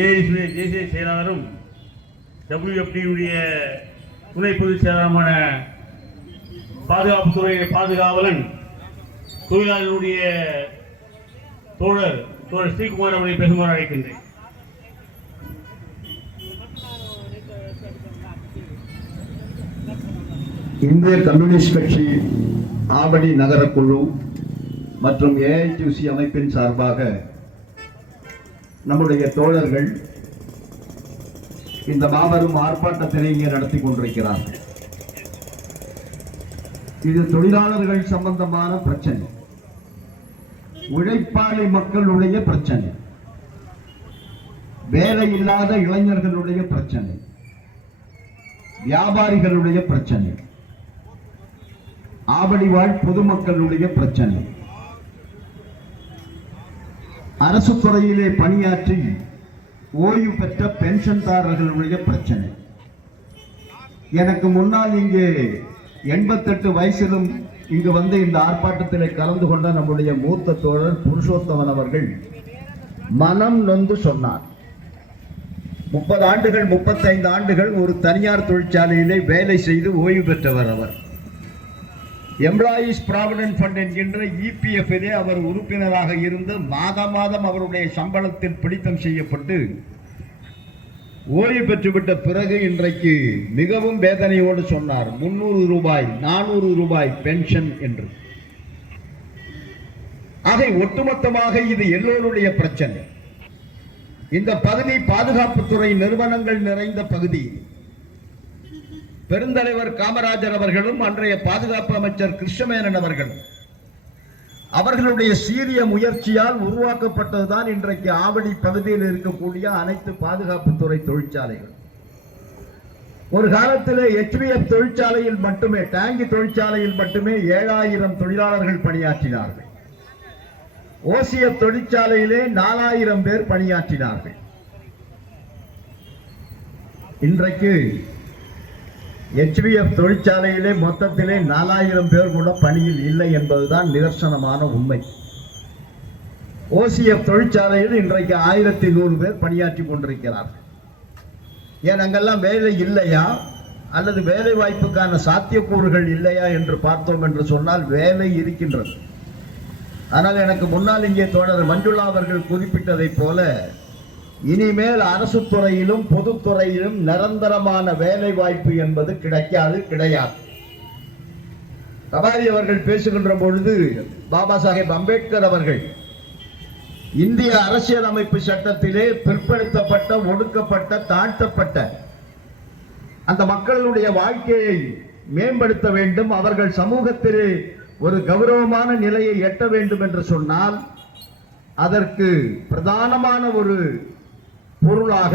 ஏஐசியுடைய தேசிய செயலாளரும் WFDயுடைய துணை பொதுச் செயலாளருமான பாதுகாப்புத்துறை பாதுகாவலன் தொழிலாளர்களுடைய தோழர் ஸ்ரீகுமார் அவர்களை பேசுமாறு அழைக்கின்றேன். இந்திய கம்யூனிஸ்ட் கட்சி ஆவடி நகர குழு மற்றும் AITUC அமைப்பின் சார்பாக நம்முடைய தோழர்கள் இந்த மாபெரும் ஆர்ப்பாட்டத்தினை இங்கே நடத்தி கொண்டிருக்கிறார்கள். இது தொழிலாளர்கள் சம்பந்தமான பிரச்சனை, உழைப்பாளி மக்களுடைய பிரச்சனை, வேலை இல்லாத இளைஞர்களுடைய பிரச்சனை, வியாபாரிகளுடைய பிரச்சனை, ஆவடி வாழ் பொதுமக்களுடைய பிரச்சனை, அரசு துறையிலே பணியாற்றி ஓய்வு பெற்ற பென்ஷன்தாரர்களுடைய பிரச்சனை. எனக்கு முன்னால் இங்கே 88 வயசிலும் இங்கு வந்து இந்த ஆர்ப்பாட்டத்திலே கலந்து கொண்ட நம்முடைய மூத்த தோழர் புருஷோத்தமன் அவர்கள் மனம் நொந்து சொன்னார். 30 ஆண்டுகள் 35 ஆண்டுகள் ஒரு தனியார் தொழிற்சாலையிலே வேலை செய்து ஓய்வு பெற்றவர். அவர் எம்ப்ளாயீஸ் ப்ராவிடன்ட் ஃபண்ட் என்கின்ற EPF-இலே அவர் உறுப்பினராக இருந்து மாதம் அவருடைய சம்பளத்தில் பிடித்தம் செய்யப்பட்டு ஓய்வு பெற்றுவிட்ட பிறகு இன்றைக்கு மிகவும் வேதனையோடு சொன்னார், 300 ரூபாய் 400 ரூபாய் பென்ஷன் என்று. ஆக ஒட்டுமொத்தமாக இது எல்லோருடைய பிரச்சனை. இந்த பகுதி பாதுகாப்புத்துறை நிறுவனங்கள் நிறைந்த பகுதி. பெருந்தலைவர் காமராஜர் அவர்களும் அன்றைய பாதுகாப்பு அமைச்சர் கிருஷ்ணமேனன் அவர்களுடைய சீரிய முயற்சியால் உருவாக்கப்பட்டதுதான் இன்றைக்கு ஆவடி பகுதியில் இருக்கக்கூடிய அனைத்து பாதுகாப்புத்துறை தொழிற்சாலைகள். ஒரு காலத்தில் HVF தொழிற்சாலையில் மட்டுமே, டாங்கி தொழிற்சாலையில் மட்டுமே 7000 தொழிலாளர்கள் பணியாற்றினார்கள். OCF தொழிற்சாலையிலே 4000 பேர் பணியாற்றினார்கள். இன்றைக்கு HVF தொழிற்சாலையிலே மொத்தத்திலே 4000 பேர் கூட பணியில் இல்லை என்பதுதான் நிதர்சனமான உண்மை. OCF தொழிற்சாலையில் இன்றைக்கு 1100 பேர் பணியாற்றி கொண்டிருக்கிறார்கள். ஏன் அங்கெல்லாம் வேலை இல்லையா அல்லது வேலை வாய்ப்புக்கான சாத்தியக்கூறுகள் இல்லையா என்று பார்த்தோம் என்று சொன்னால் வேலை இருக்கின்றது. ஆனால் எனக்கு முன்னால் இங்கே தோழர் மஞ்சுளா அவர்கள் குறிப்பிட்டதை போல இனிமேல் அரசு துறையிலும் பொதுத்துறையிலும் நிரந்தரமான வேலை வாய்ப்பு என்பது கிடையாது. தபாரி அவர்கள் பேசுகின்ற பொழுது பாபா சாஹேப் அம்பேத்கர் அவர்கள் இந்திய அரசியல் அமைப்பு சட்டத்திலே பிற்படுத்தப்பட்ட, ஒடுக்கப்பட்ட, தாழ்த்தப்பட்ட அந்த மக்களுடைய வாழ்க்கையை மேம்படுத்த வேண்டும், அவர்கள் சமூகத்திலே ஒரு கௌரவமான நிலையை எட்ட வேண்டும் என்று சொன்னால் அதற்கு பிரதானமான ஒரு பொருளாக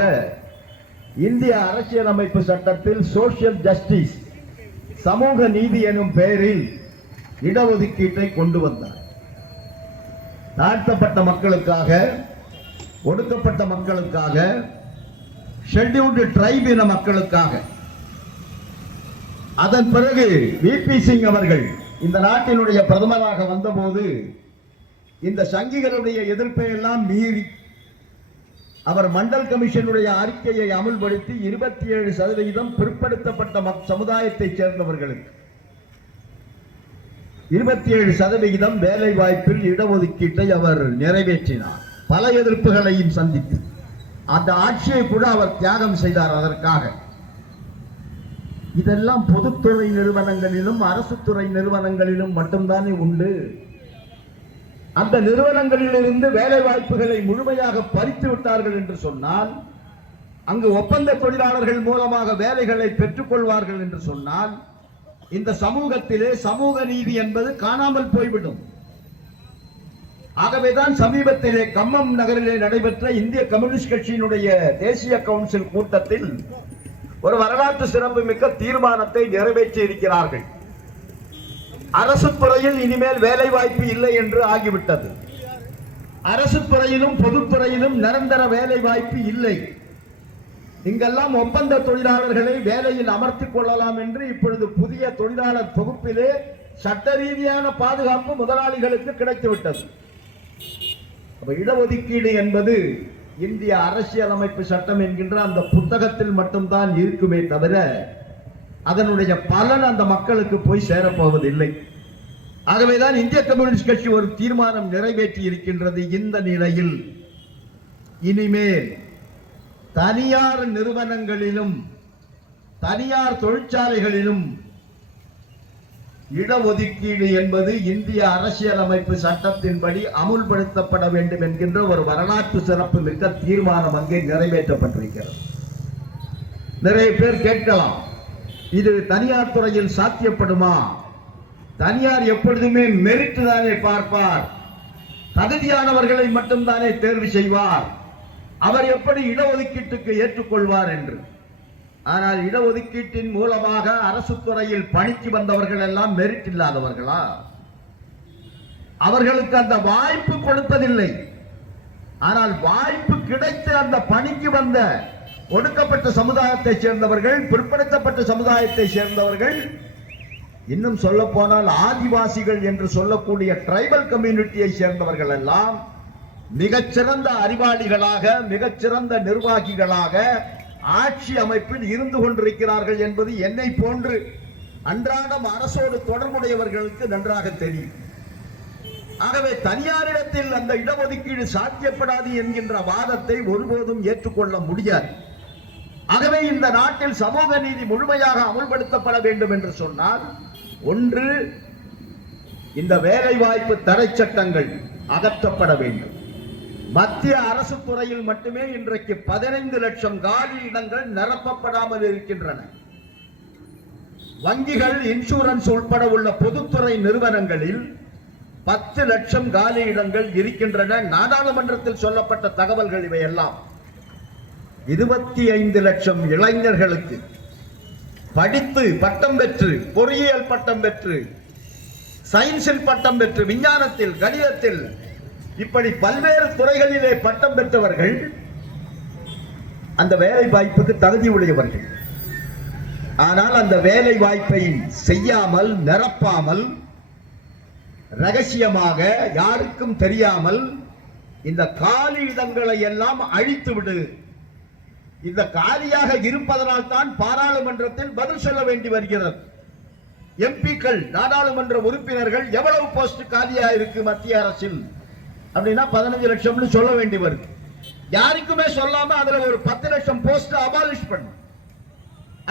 இந்திய அரசியலமைப்பு சட்டத்தில் சோசியல் ஜஸ்டிஸ், சமூக நீதி எனும் பெயரில் இடஒதுக்கீட்டை கொண்டு வந்தார். தாழ்த்தப்பட்ட மக்களுக்காக, ஒடுக்கப்பட்ட மக்களுக்காக, ஷெட்யூல்டு ட்ரைப் இன மக்களுக்காக. அதன் பிறகு VP சிங் அவர்கள் இந்த நாட்டினுடைய பிரதமராக வந்தபோது இந்த சங்கிகளுடைய எதிர்ப்பை எல்லாம் மீறி அவர் மண்டல் கமிஷனுடைய அறிக்கையை அமுல்படுத்தி 27% பிற்படுத்தப்பட்ட சமுதாயத்தைச் சேர்ந்தவர்களுக்கு 27% வேலை வாய்ப்பில் இடஒதுக்கீட்டை அவர் நிறைவேற்றினார். பல எதிர்ப்புகளையும் சந்தித்து அந்த ஆட்சியை கூட அவர் தியாகம் செய்தார். அதற்காக இதெல்லாம் பொதுத்துறை நிறுவனங்களிலும் அரசு துறை நிறுவனங்களிலும் மட்டும்தானே உண்டு. அந்த நிறுவனங்களிலிருந்து வேலை வாய்ப்புகளை முழுமையாக பறித்து விட்டார்கள் என்று சொன்னால், அங்கு ஒப்பந்த தொழிலாளர்கள் மூலமாக வேலைகளை பெற்றுக் கொள்வார்கள் என்று சொன்னால் இந்த சமூகத்திலே சமூக நீதி என்பது காணாமல் போய்விடும். ஆகவேதான் சமீபத்திலே கம்மம் நகரிலே நடைபெற்ற இந்திய கம்யூனிஸ்ட் கட்சியினுடைய தேசிய கவுன்சில் கூட்டத்தில் ஒரு வரலாற்று சிறப்புமிக்க தீர்மானத்தை நிறைவேற்றி இருக்கிறார்கள். அரசு துறையில் இனிமேல் வேலை வாய்ப்பு இல்லை என்று ஆகிவிட்டது. அரசு துறையிலும் பொதுத்துறையிலும் நிரந்தர வேலை வாய்ப்பு இல்லை. இங்கெல்லாம் ஒப்பந்த தொழிலாளர்களை வேலையில் அமர்த்திக் கொள்ளலாம் என்று இப்பொழுது புதிய தொழிலாளர் தொகுப்பிலே சட்ட ரீதியான பாதுகாப்பு முதலாளிகளுக்கு கிடைத்துவிட்டது. இடஒதுக்கீடு என்பது இந்திய அரசியலமைப்பு சட்டம் என்கின்ற அந்த புத்தகத்தில் மட்டும்தான் இருக்குமே தவிர அதனுடைய பலன் அந்த மக்களுக்கு போய் சேரப்போவதில்லை. ஆகவேதான் இந்திய கம்யூனிஸ்ட் கட்சி ஒரு தீர்மானம் நிறைவேற்றி இருக்கின்றது. இந்த நிலையில் இனிமேல் தனியார் நிறுவனங்களிலும் தனியார் தொழிற்சாலைகளிலும் இடஒதுக்கீடு என்பது இந்திய அரசியலமைப்பு சட்டத்தின்படி அமுல்படுத்தப்பட வேண்டும் என்கின்ற ஒரு வரலாற்று சிறப்பு மிக்க தீர்மானம் அங்கே நிறைவேற்றப்பட்டிருக்கிறது. நிறைய பேர் கேட்கலாம், இது தனியார் துறையில் சாத்தியப்படுமா? தனியார் எப்பொழுதுமே மெரிட் தானே பார்ப்பார், தகுதியானவர்களை மட்டும்தானே தேர்வு செய்வார், அவர் எப்படி இடஒதுக்கீட்டுக்கு ஏற்றுக்கொள்வார் என்று. ஆனால் இடஒதுக்கீட்டின் மூலமாக அரசு துறையில் பணிக்கு வந்தவர்கள் எல்லாம் மெரிட் இல்லாதவர்களா? அவர்களுக்கு அந்த வாய்ப்பு கொடுப்பதில்லை. ஆனால் வாய்ப்பு கிடைத்து அந்த பணிக்கு வந்த ஒடுக்கப்பட்ட சமுதாயத்தை சேர்ந்தவர்கள், பிற்படுத்தப்பட்ட சமுதாயத்தை சேர்ந்தவர்கள், இன்னும் சொல்ல போனால் ஆதிவாசிகள் என்று சொல்லக்கூடிய டிரைபல் கம்யூனிட்டியை சேர்ந்தவர்கள் எல்லாம் மிகச்சிறந்த அறிவாளிகளாக, மிகச்சிறந்த நிர்வாகிகளாக ஆட்சி அமைப்பில் இருந்து கொண்டிருக்கிறார்கள் என்பது என்னை போன்று அன்றாடம் அரசோடு தொடர்புடையவர்களுக்கு நன்றாக தெரியும். ஆகவே தனியாரிடத்தில் அந்த இடஒதுக்கீடு சாத்தியப்படாது என்கின்ற வாதத்தை ஒருபோதும் ஏற்றுக்கொள்ள முடியாது. ஆகவே இந்த நாட்டில் சமூக நீதி முழுமையாக அமுல்படுத்தப்பட வேண்டும் என்று சொன்னால், ஒன்று, இந்த வேலை வாய்ப்பு தடை சட்டங்கள் அகற்றப்பட வேண்டும். மத்திய அரசு துறையில் மட்டுமே இன்றைக்கு 15 லட்சம் காலி இடங்கள் நிரப்பப்படாமல் இருக்கின்றன. வங்கிகள், இன்சூரன்ஸ் உட்பட உள்ள பொதுத்துறை நிறுவனங்களில் 10 லட்சம் காலி இடங்கள் இருக்கின்றன. நாடாளுமன்றத்தில் சொல்லப்பட்ட தகவல்கள் இவையெல்லாம். 25 லட்சம் இளைஞர்களுக்கு படித்து பட்டம் பெற்று, பொறியியல் பட்டம் பெற்று, சயின்ஸில் பட்டம் பெற்று, விஞ்ஞானத்தில், கணிதத்தில், இப்படி பல்வேறு துறைகளிலே பட்டம் பெற்றவர்கள் அந்த வேலை வாய்ப்புக்கு தகுதி உடையவர்கள். ஆனால் அந்த வேலை வாய்ப்பை செய்யாமல், நிரப்பாமல், ரகசியமாக யாருக்கும் தெரியாமல் இந்த காலி இடங்களை எல்லாம் அழித்து விடு. இந்த காலியாக இருப்பதனால் தான் பாராளுமன்றத்தில் பதில் சொல்ல வேண்டி வருகிறது. எம்பிக்கள், நாடாளுமன்ற உறுப்பினர்கள் எவ்வளவு போஸ்ட் காலியா இருக்கு மத்திய அரசில் அப்படின்னா 15 லட்சம்னு சொல்ல வேண்டி வருது. யாருக்குமே சொல்லாம அதுல ஒரு 10 லட்சம் போஸ்ட் அபாலிஷ் பண்ணு.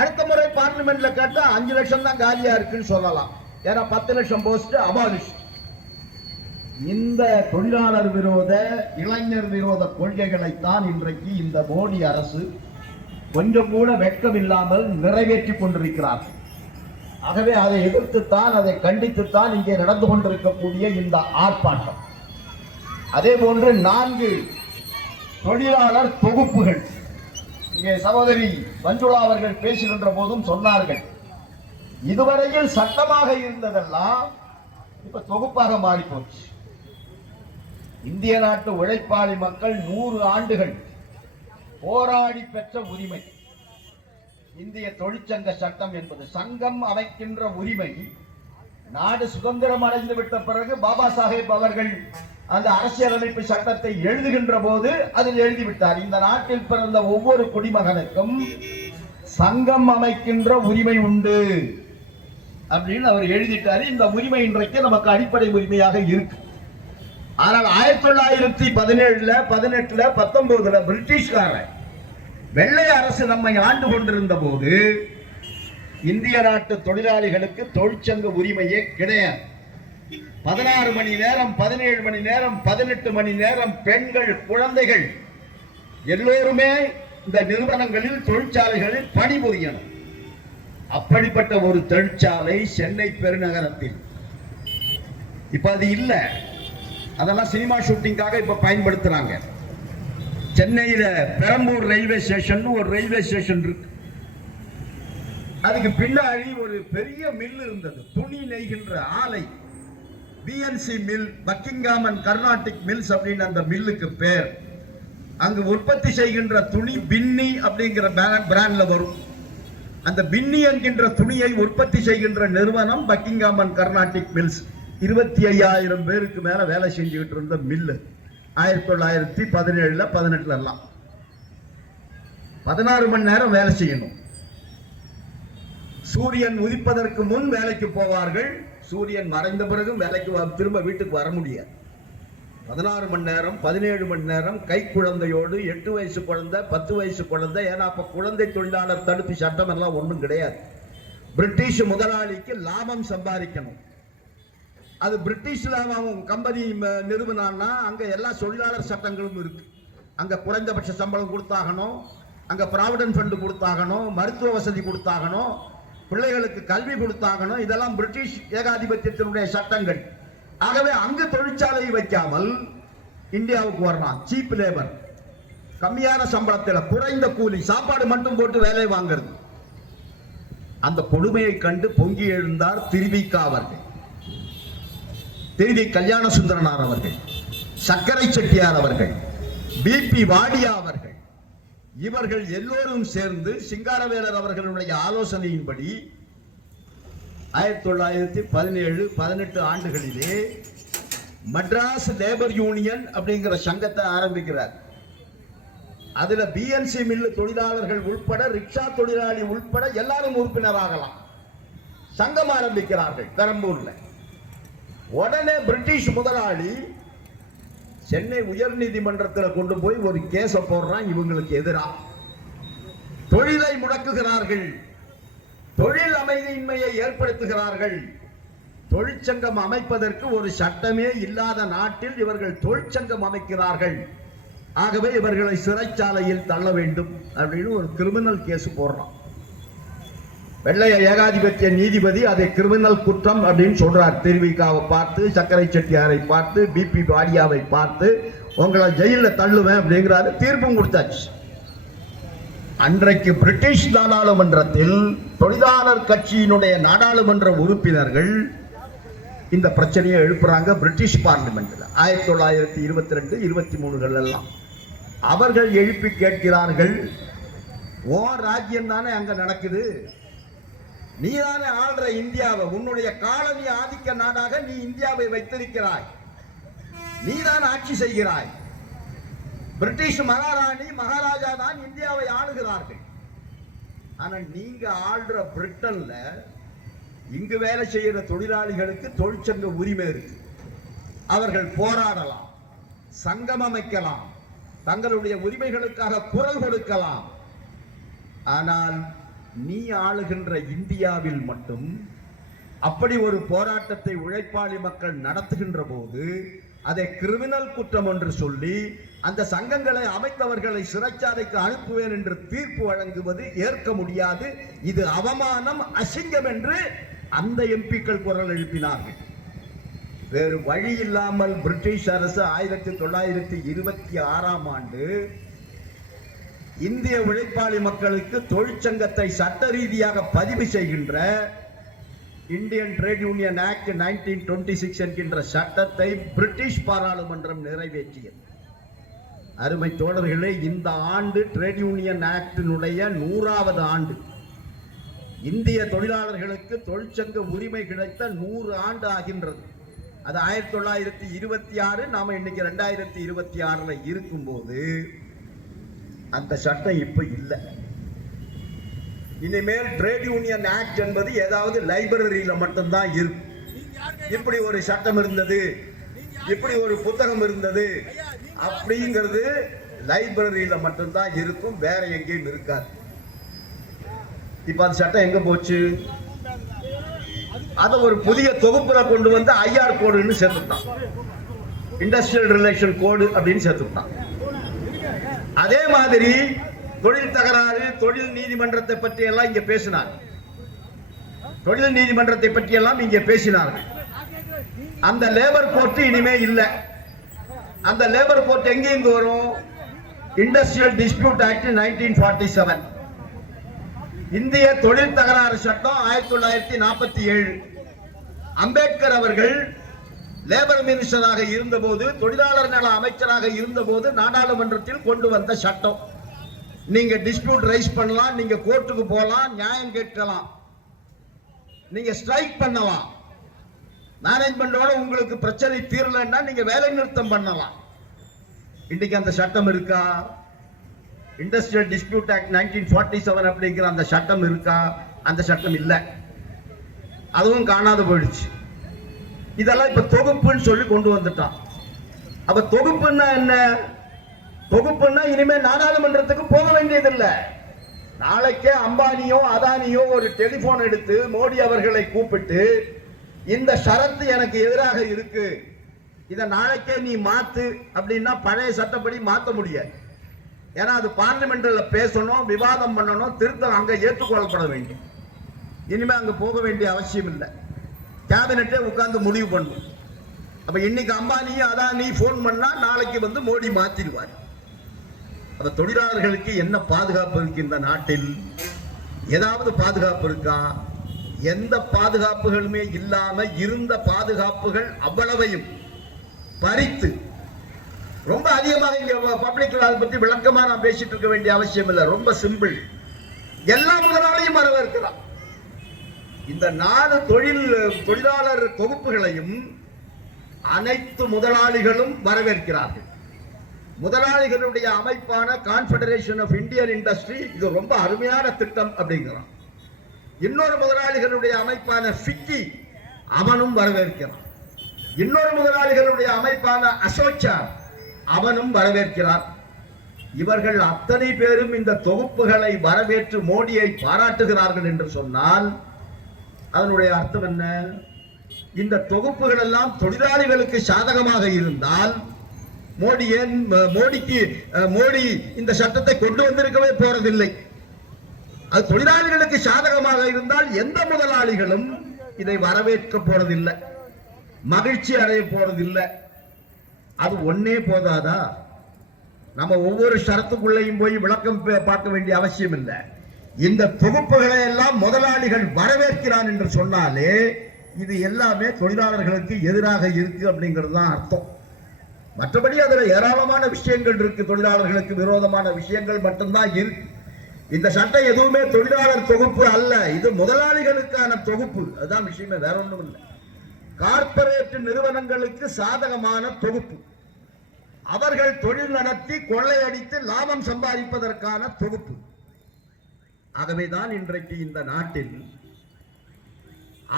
அடுத்த முறை பார்லிமெண்ட்ல கேட்டா 5 லட்சம் தான் காலியா இருக்குன்னு சொல்லலாம். ஏன்னா 10 லட்சம் போஸ்ட் அபாலிஷ். இந்த தொழிலாளர் விரோத, இளைஞர் விரோத கொள்கைகளைத்தான் இன்றைக்கு இந்த மோடி அரசு கொஞ்சம் கூட வெட்கமில்லாமல் நிறைவேற்றி கொண்டிருக்கிறார். ஆகவே அதை எதிர்த்துத்தான், அதை கண்டித்துத்தான் இங்கே நடந்து கொண்டிருக்கக்கூடிய இந்த ஆர்ப்பாட்டம். அதே போன்று 4 தொழிலாளர் தொகுப்புகள் இங்கே சகோதரி மஞ்சுளா அவர்கள் பேசுகின்ற போதும் சொன்னார்கள், இதுவரையில் சட்டமாக இருந்ததெல்லாம் இப்ப தொகுப்பாக மாறி போச்சு. இந்திய நாட்டு உழைப்பாளி மக்கள் 100 ஆண்டுகள் போராடி பெற்ற உரிமை இந்திய தொழிற்சங்க சட்டம் என்பது. சங்கம் அமைக்கின்ற உரிமை நாடு சுதந்திரம் அடைந்து விட்ட பிறகு பாபா சாஹேப் அவர்கள் அந்த அரசியலமைப்பு சட்டத்தை எழுதுகின்ற போது அதில் எழுதிவிட்டார், இந்த நாட்டில் பிறந்த ஒவ்வொரு குடிமகனுக்கும் சங்கம் அமைக்கின்ற உரிமை உண்டு அப்படின்னு அவர் எழுதிட்டாரு. இந்த உரிமை இன்றைக்கு நமக்கு அடிப்படை உரிமையாக இருக்கு. ஆனால் 1917, 18, 19 பிரிட்டிஷ்காரன் வெள்ளை அரசு நம்மை ஆண்டு கொண்டிருந்த போது இந்திய நாட்டு தொழிலாளிகளுக்கு தொழிற்சங்க உரிமையே கிடையாது. 16 மணி நேரம், 17 மணி நேரம், 18 மணி நேரம் பெண்கள், குழந்தைகள் எல்லோருமே இந்த நிறுவனங்களில், தொழிற்சாலைகளில் பணிபுரியணும். அப்படிப்பட்ட ஒரு தொழிற்சாலை சென்னை பெருநகரத்தில் இப்ப அது இல்ல. அதெல்லாம் சினிமா ஷூட்டிங்காக இப்ப பயன்படுத்துறாங்க. சென்னையில பெரம்பூர் ரயில்வே ஸ்டேஷன் ஒரு ரயில்வே ஸ்டேஷன் இருக்கு. அதுக்கு பின்னாடி ஒரு பெரிய மில் இருந்தது, துணி நெய்கின்ற ஆலை, BNC mill, Buckingham and Carnatic mills அப்படின்னு அந்த மில்லுக்கு பேர். அங்கு உற்பத்தி செய்கின்ற துணி பின்னி அப்படிங்கிற பிராண்ட்ல வரும். அந்த பின்னி என்கின்ற துணியை உற்பத்தி செய்கின்ற நிறுவனம் பக்கிங்ஹாம் அண்ட் கர்நாடிக் மில்ஸ். 25,000 பேருக்கு மேல வேலை செஞ்சுக்கிட்டு இருந்த மில்லு. 1917 18 எல்லாம் 16 மணி நேரம் வேலை செய்யணும். சூரியன் உதிப்பதற்கு முன் வேலைக்கு போவார்கள். சூரியன் மறைந்த பிறகும் வேலைக்கு திரும்ப வீட்டுக்கு வர முடியாது. 16 மணி நேரம் 17 மணி நேரம் கை குழந்தையோடு 8 வயசு குழந்தை 10 வயசு குழந்தை. ஏன்னா அப்ப குழந்தை தொழிலாளர் தடுப்பு சட்டம் எல்லாம் ஒன்றும் கிடையாது. பிரிட்டிஷ் முதலாளிக்கு லாபம் சம்பாதிக்கணும். அது பிரிட்டிஷ்ல அவன் கம்பெனி நிறுவனான்னா அங்க எல்லா தொழிலாளர் சட்டங்களும் இருக்கு. அங்க குறைந்தபட்ச சம்பளம் கொடுத்தாகணும், அங்க ப்ராவிடன்ட் ஃபண்ட் கொடுத்தாகணும், மருத்துவ வசதி கொடுத்தாகணும், பிள்ளைகளுக்கு கல்வி கொடுத்தாகணும். இதெல்லாம் பிரிட்டிஷ் ஏகாதிபத்தியத்தினுடைய சட்டங்கள். ஆகவே அங்கு தொழிற்சாலையை வைக்காமல் இந்தியாவுக்கு வரலாம். சீப் லேபர், கம்மியான சம்பளத்தில் குறைந்த கூலி, சாப்பாடு மட்டும் போட்டு வேலை வாங்கிறது. அந்த கொடுமையை கண்டு பொங்கி எழுந்தார் திருவிக அவர்கள், திருவி கல்யாண சுந்தரனார் அவர்கள், சக்கரை செட்டியார் அவர்கள், பிபி வாடியா அவர்கள். இவர்கள் எல்லோரும் சேர்ந்து சிங்காரவேலர் அவர்களுடைய ஆலோசனையின்படி 1917 18 ஆண்டுகளிலே மட்ராஸ் லேபர் யூனியன் அப்படிங்கிற சங்கத்தை ஆரம்பிக்கிறார். அதுல பிஎன்சி மில்லு தொழிலாளர்கள் உட்பட, ரிக்ஷா தொழிலாளி உட்பட எல்லாரும் உறுப்பினராகலாம். சங்கம் ஆரம்பிக்கிறார்கள் பெரம்பூர்ல. உடனே பிரிட்டிஷ் முதலாளி சென்னை உயர் நீதிமன்றத்தில் கொண்டு போய் ஒரு கேஸ போடுறான் இவங்களுக்கு எதிராக. தொழிலை முடக்குகிறார்கள், தொழில் அமைதியின்மையை ஏற்படுத்துகிறார்கள். தொழிற்சங்கம் அமைப்பதற்கு ஒரு சட்டமே இல்லாத நாட்டில் இவர்கள் தொழிற்சங்கம் அமைக்கிறார்கள். ஆகவே இவர்களை சிறைச்சாலையில் தள்ள வேண்டும் அப்படின்னு ஒரு கிரிமினல் கேஸ் போடுறான். வெள்ளைய ஏகாதிபத்திய நீதிபதி அதை கிரிமினல் குற்றம் அப்படின்னு சொல்றார். திருவிகாவை பார்த்து, சக்கரை செட்டியாரை பார்த்து, பிபி வாடியாவை பார்த்து உங்களை ஜெயிலில் தள்ளுவேன் அப்படிங்கிறாரு. தீர்ப்பும் கொடுத்தாச்சு. அன்றைக்கு பிரிட்டிஷ் நாடாளுமன்றத்தில் தொழிலாளர் கட்சியினுடைய நாடாளுமன்ற உறுப்பினர்கள் இந்த பிரச்சனையை எழுப்புறாங்க. பிரிட்டிஷ் பார்லிமெண்ட்ல 1922 23 எல்லாம் அவர்கள் எழுப்பி கேட்கிறார்கள், ஓ ராஜ்யம் தானே அங்க நடக்குது, நீதானே ஆள்ற இந்தியாவை, உன்னுடைய காலனி ஆதிக்க நாடாக நீ இந்தியாவை வைத்திருக்கிறாய், நீதான் ஆட்சி செய்கிறாய். பிரிட்டிஷ் மகாராணி மகாராஜா தான் இந்தியாவை ஆளுகிறார்கள். ஆனா நீங்க ஆள்ற பிரிட்டன்ல இங்கு வேலை செய்கிற தொழிலாளிகளுக்கு தொழிற்சங்க உரிமை இருக்கு. அவர்கள் போராடலாம், சங்கம் அமைக்கலாம், தங்களுடைய உரிமைகளுக்காக குரல் கொடுக்கலாம். ஆனால் நீ ஆளுகின்ற இந்தியாவில் மட்டும் அப்படி ஒரு போராட்டத்தை உழைப்பாளி மக்கள் நடத்துகின்ற போது அதை கிரிமினல் குற்றம் என்று சொல்லி அந்த சங்கங்களை அமைத்தவர்களை சிறைச்சாலைக்கு அனுப்புவேன் என்று தீர்ப்பு வழங்குவது ஏற்க முடியாது. இது அவமானம், அசிங்கம் என்று அந்த எம்பிக்கள் குரல் எழுப்பினார்கள். வேறு வழி இல்லாமல் பிரிட்டிஷ் அரசு 1926ஆம் ஆண்டு இந்திய உழைப்பாளி மக்களுக்கு தொழிற்சங்கத்தை சட்ட ரீதியாக பதிவு செய்கின்ற இந்தியன் ட்ரேட் யூனியன் ஆக்ட் 1926 என்கின்ற சட்டத்தை பிரிட்டிஷ் பாராளுமன்றம் நிறைவேற்றியது. அருமை தோழர்களே, இந்த ஆண்டு ட்ரேட் யூனியன் ஆக்டினுடைய 100வது ஆண்டு. இந்திய தொழிலாளர்களுக்கு தொழிற்சங்க உரிமை கிடைத்த 100 ஆண்டு ஆகின்றது. அது 1926, நாம இன்னைக்கு 2026ல இருக்கும்போது அந்த சட்டம் இப்ப இல்லை. இனிமேல் ட்ரேட் யூனியன் ஆக்ட் என்பது ஏதாவது லைப்ரரியில மட்டும்தான் இருக்கும். இப்படி ஒரு சட்டம் இருந்தது, இப்படி ஒரு புத்தகம் இருந்தது அப்படிங்கிறது லைப்ரரியில மட்டும்தான் இருக்கும், வேற எங்கேயும் இருக்காது. இப்ப அந்த சட்டம் எங்க போச்சு? அதை ஒரு புதிய தொகுப்புல கொண்டு வந்து ஐஆர் கோடுன்னு சேர்த்துட்டான், இண்டஸ்ட்ரியல் ரிலேஷன் கோடு அப்படின்னு சேர்த்துட்டான். அதே மாதிரி தொழில் தகராறு, தொழில் நீதிமன்றத்தை பற்றி எல்லாம் இங்க பேசினார். தொழில் நீதிமன்றத்தை பற்றி எல்லாம் இங்க பேசினார்கள். அந்த லேபர் கோர்ட் இனிமே இல்லை. அந்த லேபர் கோர்ட் எங்கிருந்து வரும்? இண்டஸ்ட்ரியல் டிஸ்பியூட் ஆக்ட் 1947, இந்திய தொழில் தகராறு சட்டம் 1947. அம்பேத்கர் அவர்கள் லேபர் மினிஸ்டராக இருந்தபோது, தொழிலாளர் நல அமைச்சராக இருந்தபோது நாடாளுமன்றத்தில் கொண்டு வந்த சட்டம். நீங்க டிஸ்பியூட் ரைஸ் பண்ணலாம், நீங்க கோர்ட்டுக்கு போகலாம், நியாயம் கேட்கலாம், நீங்க ஸ்ட்ரைக் பண்ணலாம், மேனேஜ்மெண்டோட உங்களுக்கு பிரச்சனை தீரலன்னா நீங்க வேலை நிறுத்தம் பண்ணலாம். இன்னைக்கு அந்த சட்டம் இருக்கா? இண்டஸ்ட்ரியல் டிஸ்பியூட் ஆக்ட் 1947 அப்படிங்கிற அந்த சட்டம் இருக்கா? அந்த சட்டம் இல்லை, அதுவும் காணாத போயிடுச்சு. இதெல்லாம் இப்ப தொகுப்புன்னு சொல்லி கொண்டு வந்துட்டான். அப்ப தொகுப்புன்னா என்ன? தொகுப்புன்னா இனிமே நாடாளுமன்றத்துக்கு போக வேண்டியதில்லை. நாளைக்கே அம்பானியோ அதானியோ ஒரு டெலிபோன் எடுத்து மோடி அவர்களை கூப்பிட்டு, இந்த ஷரத்து எனக்கு எதிராக இருக்கு, இதை நாளைக்கே நீ மாத்து அப்படின்னா பழைய சட்டப்படி மாற்ற முடியாது. ஏன்னா அது பார்லிமெண்ட்ல பேசணும், விவாதம் பண்ணணும், திருத்தம் அங்க ஏற்றுக்கொள்ளப்பட வேண்டும். இனிமே அங்க போக வேண்டிய அவசியம் இல்லை, கேபினெட்டே உட்கார்ந்து முடிவு பண்ணும். அப்ப இன்னைக்கு அம்பானியும் அதானி போன் பண்ணா நாளைக்கு வந்து மோடி மாத்திடுவார். அந்த தொழிலாளர்களுக்கு என்ன பாதுகாப்பு இருக்கு இந்த நாட்டில்? ஏதாவது பாதுகாப்பு இருக்கா? எந்த பாதுகாப்புகளுமே இல்லாம இருந்த பாதுகாப்புகள் அவ்வளவையும் பறித்து, ரொம்ப அதிகமாக இங்க பப்ளிக்ல அதை பத்தி விளக்கமா நான் பேசிட்டு இருக்க வேண்டிய அவசியம் இல்லை, ரொம்ப சிம்பிள். எல்லா முதலாளியும் வரவேற்கிறான். இந்த 4 தொழிலாளர் தொகுப்புகளையும் அனைத்து முதலாளிகளும் வரவேற்கிறார்கள். முதலாளிகளுடைய அமைப்பான கான்ஃபெடரேஷன் ஆஃப் இந்தியன் இண்டஸ்ட்ரி இது ரொம்ப அருமையான திட்டம் அப்படிங்கிறான். இன்னொரு முதலாளிகளுடைய அமைப்பான ஃபிக்கி அவனும் வரவேற்கிறான். இன்னொரு முதலாளிகளுடைய அமைப்பான அசோச்சார் அவனும் வரவேற்கிறார். இவர்கள் அத்தனை பேரும் இந்த தொகுப்புகளை வரவேற்று மோடியை பாராட்டுகிறார்கள் என்று சொன்னால் அதனுடைய அர்த்தம் என்ன? இந்த தொகுப்புகள் எல்லாம் தொழிலாளிகளுக்கு சாதகமாக இருந்தால் மோடி இந்த சட்டத்தை கொண்டு வந்திருக்கவே போறதில்லை. அது தொழிலாளிகளுக்கு சாதகமாக இருந்தால் எந்த முதலாளிகளும் இதை வரவேற்க போறதில்லை, மகிழ்ச்சி அடைய போறதில்லை. அது ஒன்னே போதாதா? நம்ம ஒவ்வொரு ஷரத்துக்குள்ளையும் போய் விளக்கம் பார்க்க வேண்டிய அவசியம் இல்லை. இந்த தொகுப்புகளை எல்லாம் முதலாளிகள் வரவேற்கிறான் என்று சொன்னாலே இது எல்லாமே தொழிலாளர்களுக்கு எதிராக இருக்கு அப்படிங்கிறது தான் அர்த்தம். மற்றபடி அதுல ஏராளமான விஷயங்கள் இருக்கு, தொழிலாளர்களுக்கு விரோதமான விஷயங்கள் மட்டும்தான் இருக்கு. இந்த சட்டம் எதுவுமே தொழிலாளர் தொகுப்பு அல்ல, இது முதலாளிகளுக்கான தொகுப்பு. அதுதான் விஷயமே, வேற ஒன்றும் இல்லை. கார்ப்பரேட் நிறுவனங்களுக்கு சாதகமான தொகுப்பு, அவர்கள் தொழில் நடத்தி கொள்ளையடித்து லாபம் சம்பாதிப்பதற்கான தொகுப்பு. ஆகவேதான் இன்றைக்கு இந்த நாட்டில்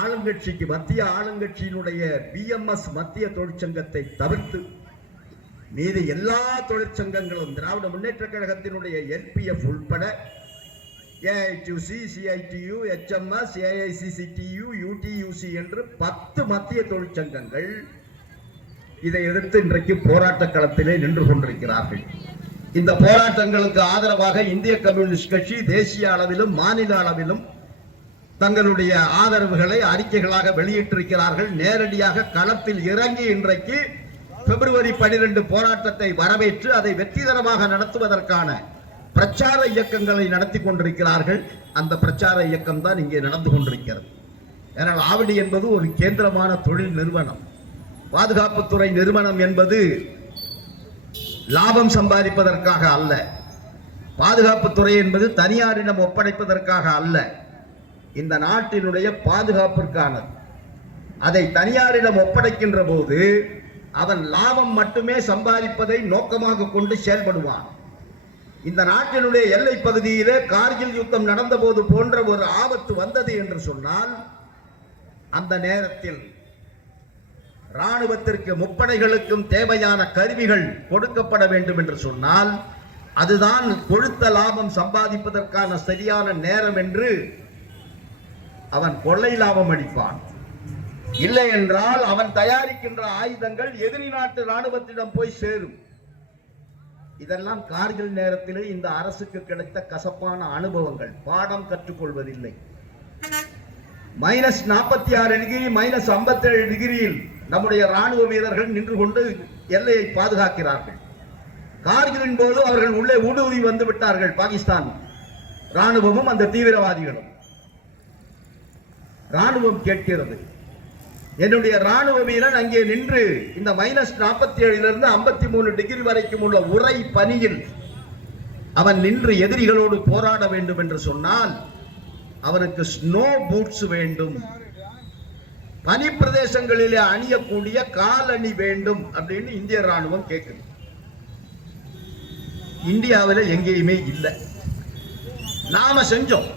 ஆளுங்கட்சிக்கு, மத்திய ஆளுங்கட்சியினுடைய BMS மத்திய தொழிற்சங்கத்தை தவிர்த்து மீது எல்லா தொழிற்சங்கங்களும் திராவிட முன்னேற்ற கழகத்தினுடைய LPF உட்பட AITUC, CITU, HMS, AICCTU, UTUC என்று 10 மத்திய தொழிற்சங்கங்கள் இதை எதிர்த்து இன்றைக்கு போராட்ட களத்திலே நின்று கொண்டிருக்கிறார்கள். இந்த போராட்டங்களுக்கு ஆதரவாக இந்திய கம்யூனிஸ்ட் கட்சி தேசிய அளவிலும் மாநில அளவிலும் தங்களுடைய ஆதரவுகளை அறிக்கைகளாக வெளியிட்டிருக்கிறார்கள். நேரடியாக களத்தில் இறங்கி இன்றைக்கு பிப்ரவரி 12 போராட்டத்தை வரவேற்று அதை வெற்றிகரமாக நடத்துவதற்கான பிரச்சார இயக்கங்களை நடத்தி கொண்டிருக்கிறார்கள். அந்த பிரச்சார இயக்கம் தான் இங்கே நடந்து கொண்டிருக்கிறது. ஏனால் ஆவடி என்பது ஒரு கேந்திரமான தொழில் நிறுவனம். பாதுகாப்புத்துறை நிறுவனம் என்பது லாபம் சம்பாதிப்பதற்காக அல்ல, பாதுகாப்புத்துறை என்பது தனியாரிடம் ஒப்படைப்பதற்காக அல்ல, இந்த நாட்டினுடைய பாதுகாப்பிற்கானது. அதை தனியாரிடம் ஒப்படைக்கின்ற போது அவன் லாபம் மட்டுமே சம்பாதிப்பதை நோக்கமாக கொண்டு செயல்படுவான். இந்த நாட்டினுடைய எல்லை பகுதியிலே கார்கில் யுத்தம் நடந்த போது போன்ற ஒரு ஆபத்து வந்தது என்று சொன்னால் அந்த நேரத்தில் ராணுவத்திற்கு முப்படைகளுக்கும் தேவையான கருவிகள் கொடுக்கப்பட வேண்டும் என்று சொன்னால் அதுதான் கொழுத்த லாபம் சம்பாதிப்பதற்கான சரியான நேரம் என்று அவன் கொள்ளை லாபம் அடிப்பான். இல்லை என்றால் அவன் தயாரிக்கின்ற ஆயுதங்கள் எதிரி நாட்டு ராணுவத்திடம் போய் சேரும். இதெல்லாம் கார்கில் நேரத்திலே இந்த அரசுக்கு கிடைத்த கசப்பான அனுபவங்கள். பாடம் கற்றுக்கொள்வதில்லை. -46 டிகிரி -57 டிகிரியில் நம்முடைய ராணுவ வீரர்கள் நின்று கொண்டு எல்லையை பாதுகாக்கிறார்கள். கார்கிலின் போது அவர்கள் உள்ளே ஊடுருவி வந்து விட்டார்கள். பாகிஸ்தான் ராணுவமும் அந்த தீவிரவாதிகளும். ராணுவம் கேட்கிறது, என்னுடைய ராணுவ வீரன் அங்கே நின்று இந்த -47 53 டிகிரி வரைக்கும் உள்ள உறை பனியில் அவன் நின்று எதிரிகளோடு போராட வேண்டும் என்று சொன்னால் அவனுக்கு ஸ்னோ பூட்ஸ் வேண்டும், பனி பிரதேசங்களிலே அணியக்கூடிய காலணி வேண்டும் அப்படின்னு இந்திய ராணுவம் கேட்குது. இந்தியாவில் எங்கேயுமே இல்லை. நாம செஞ்சோம்.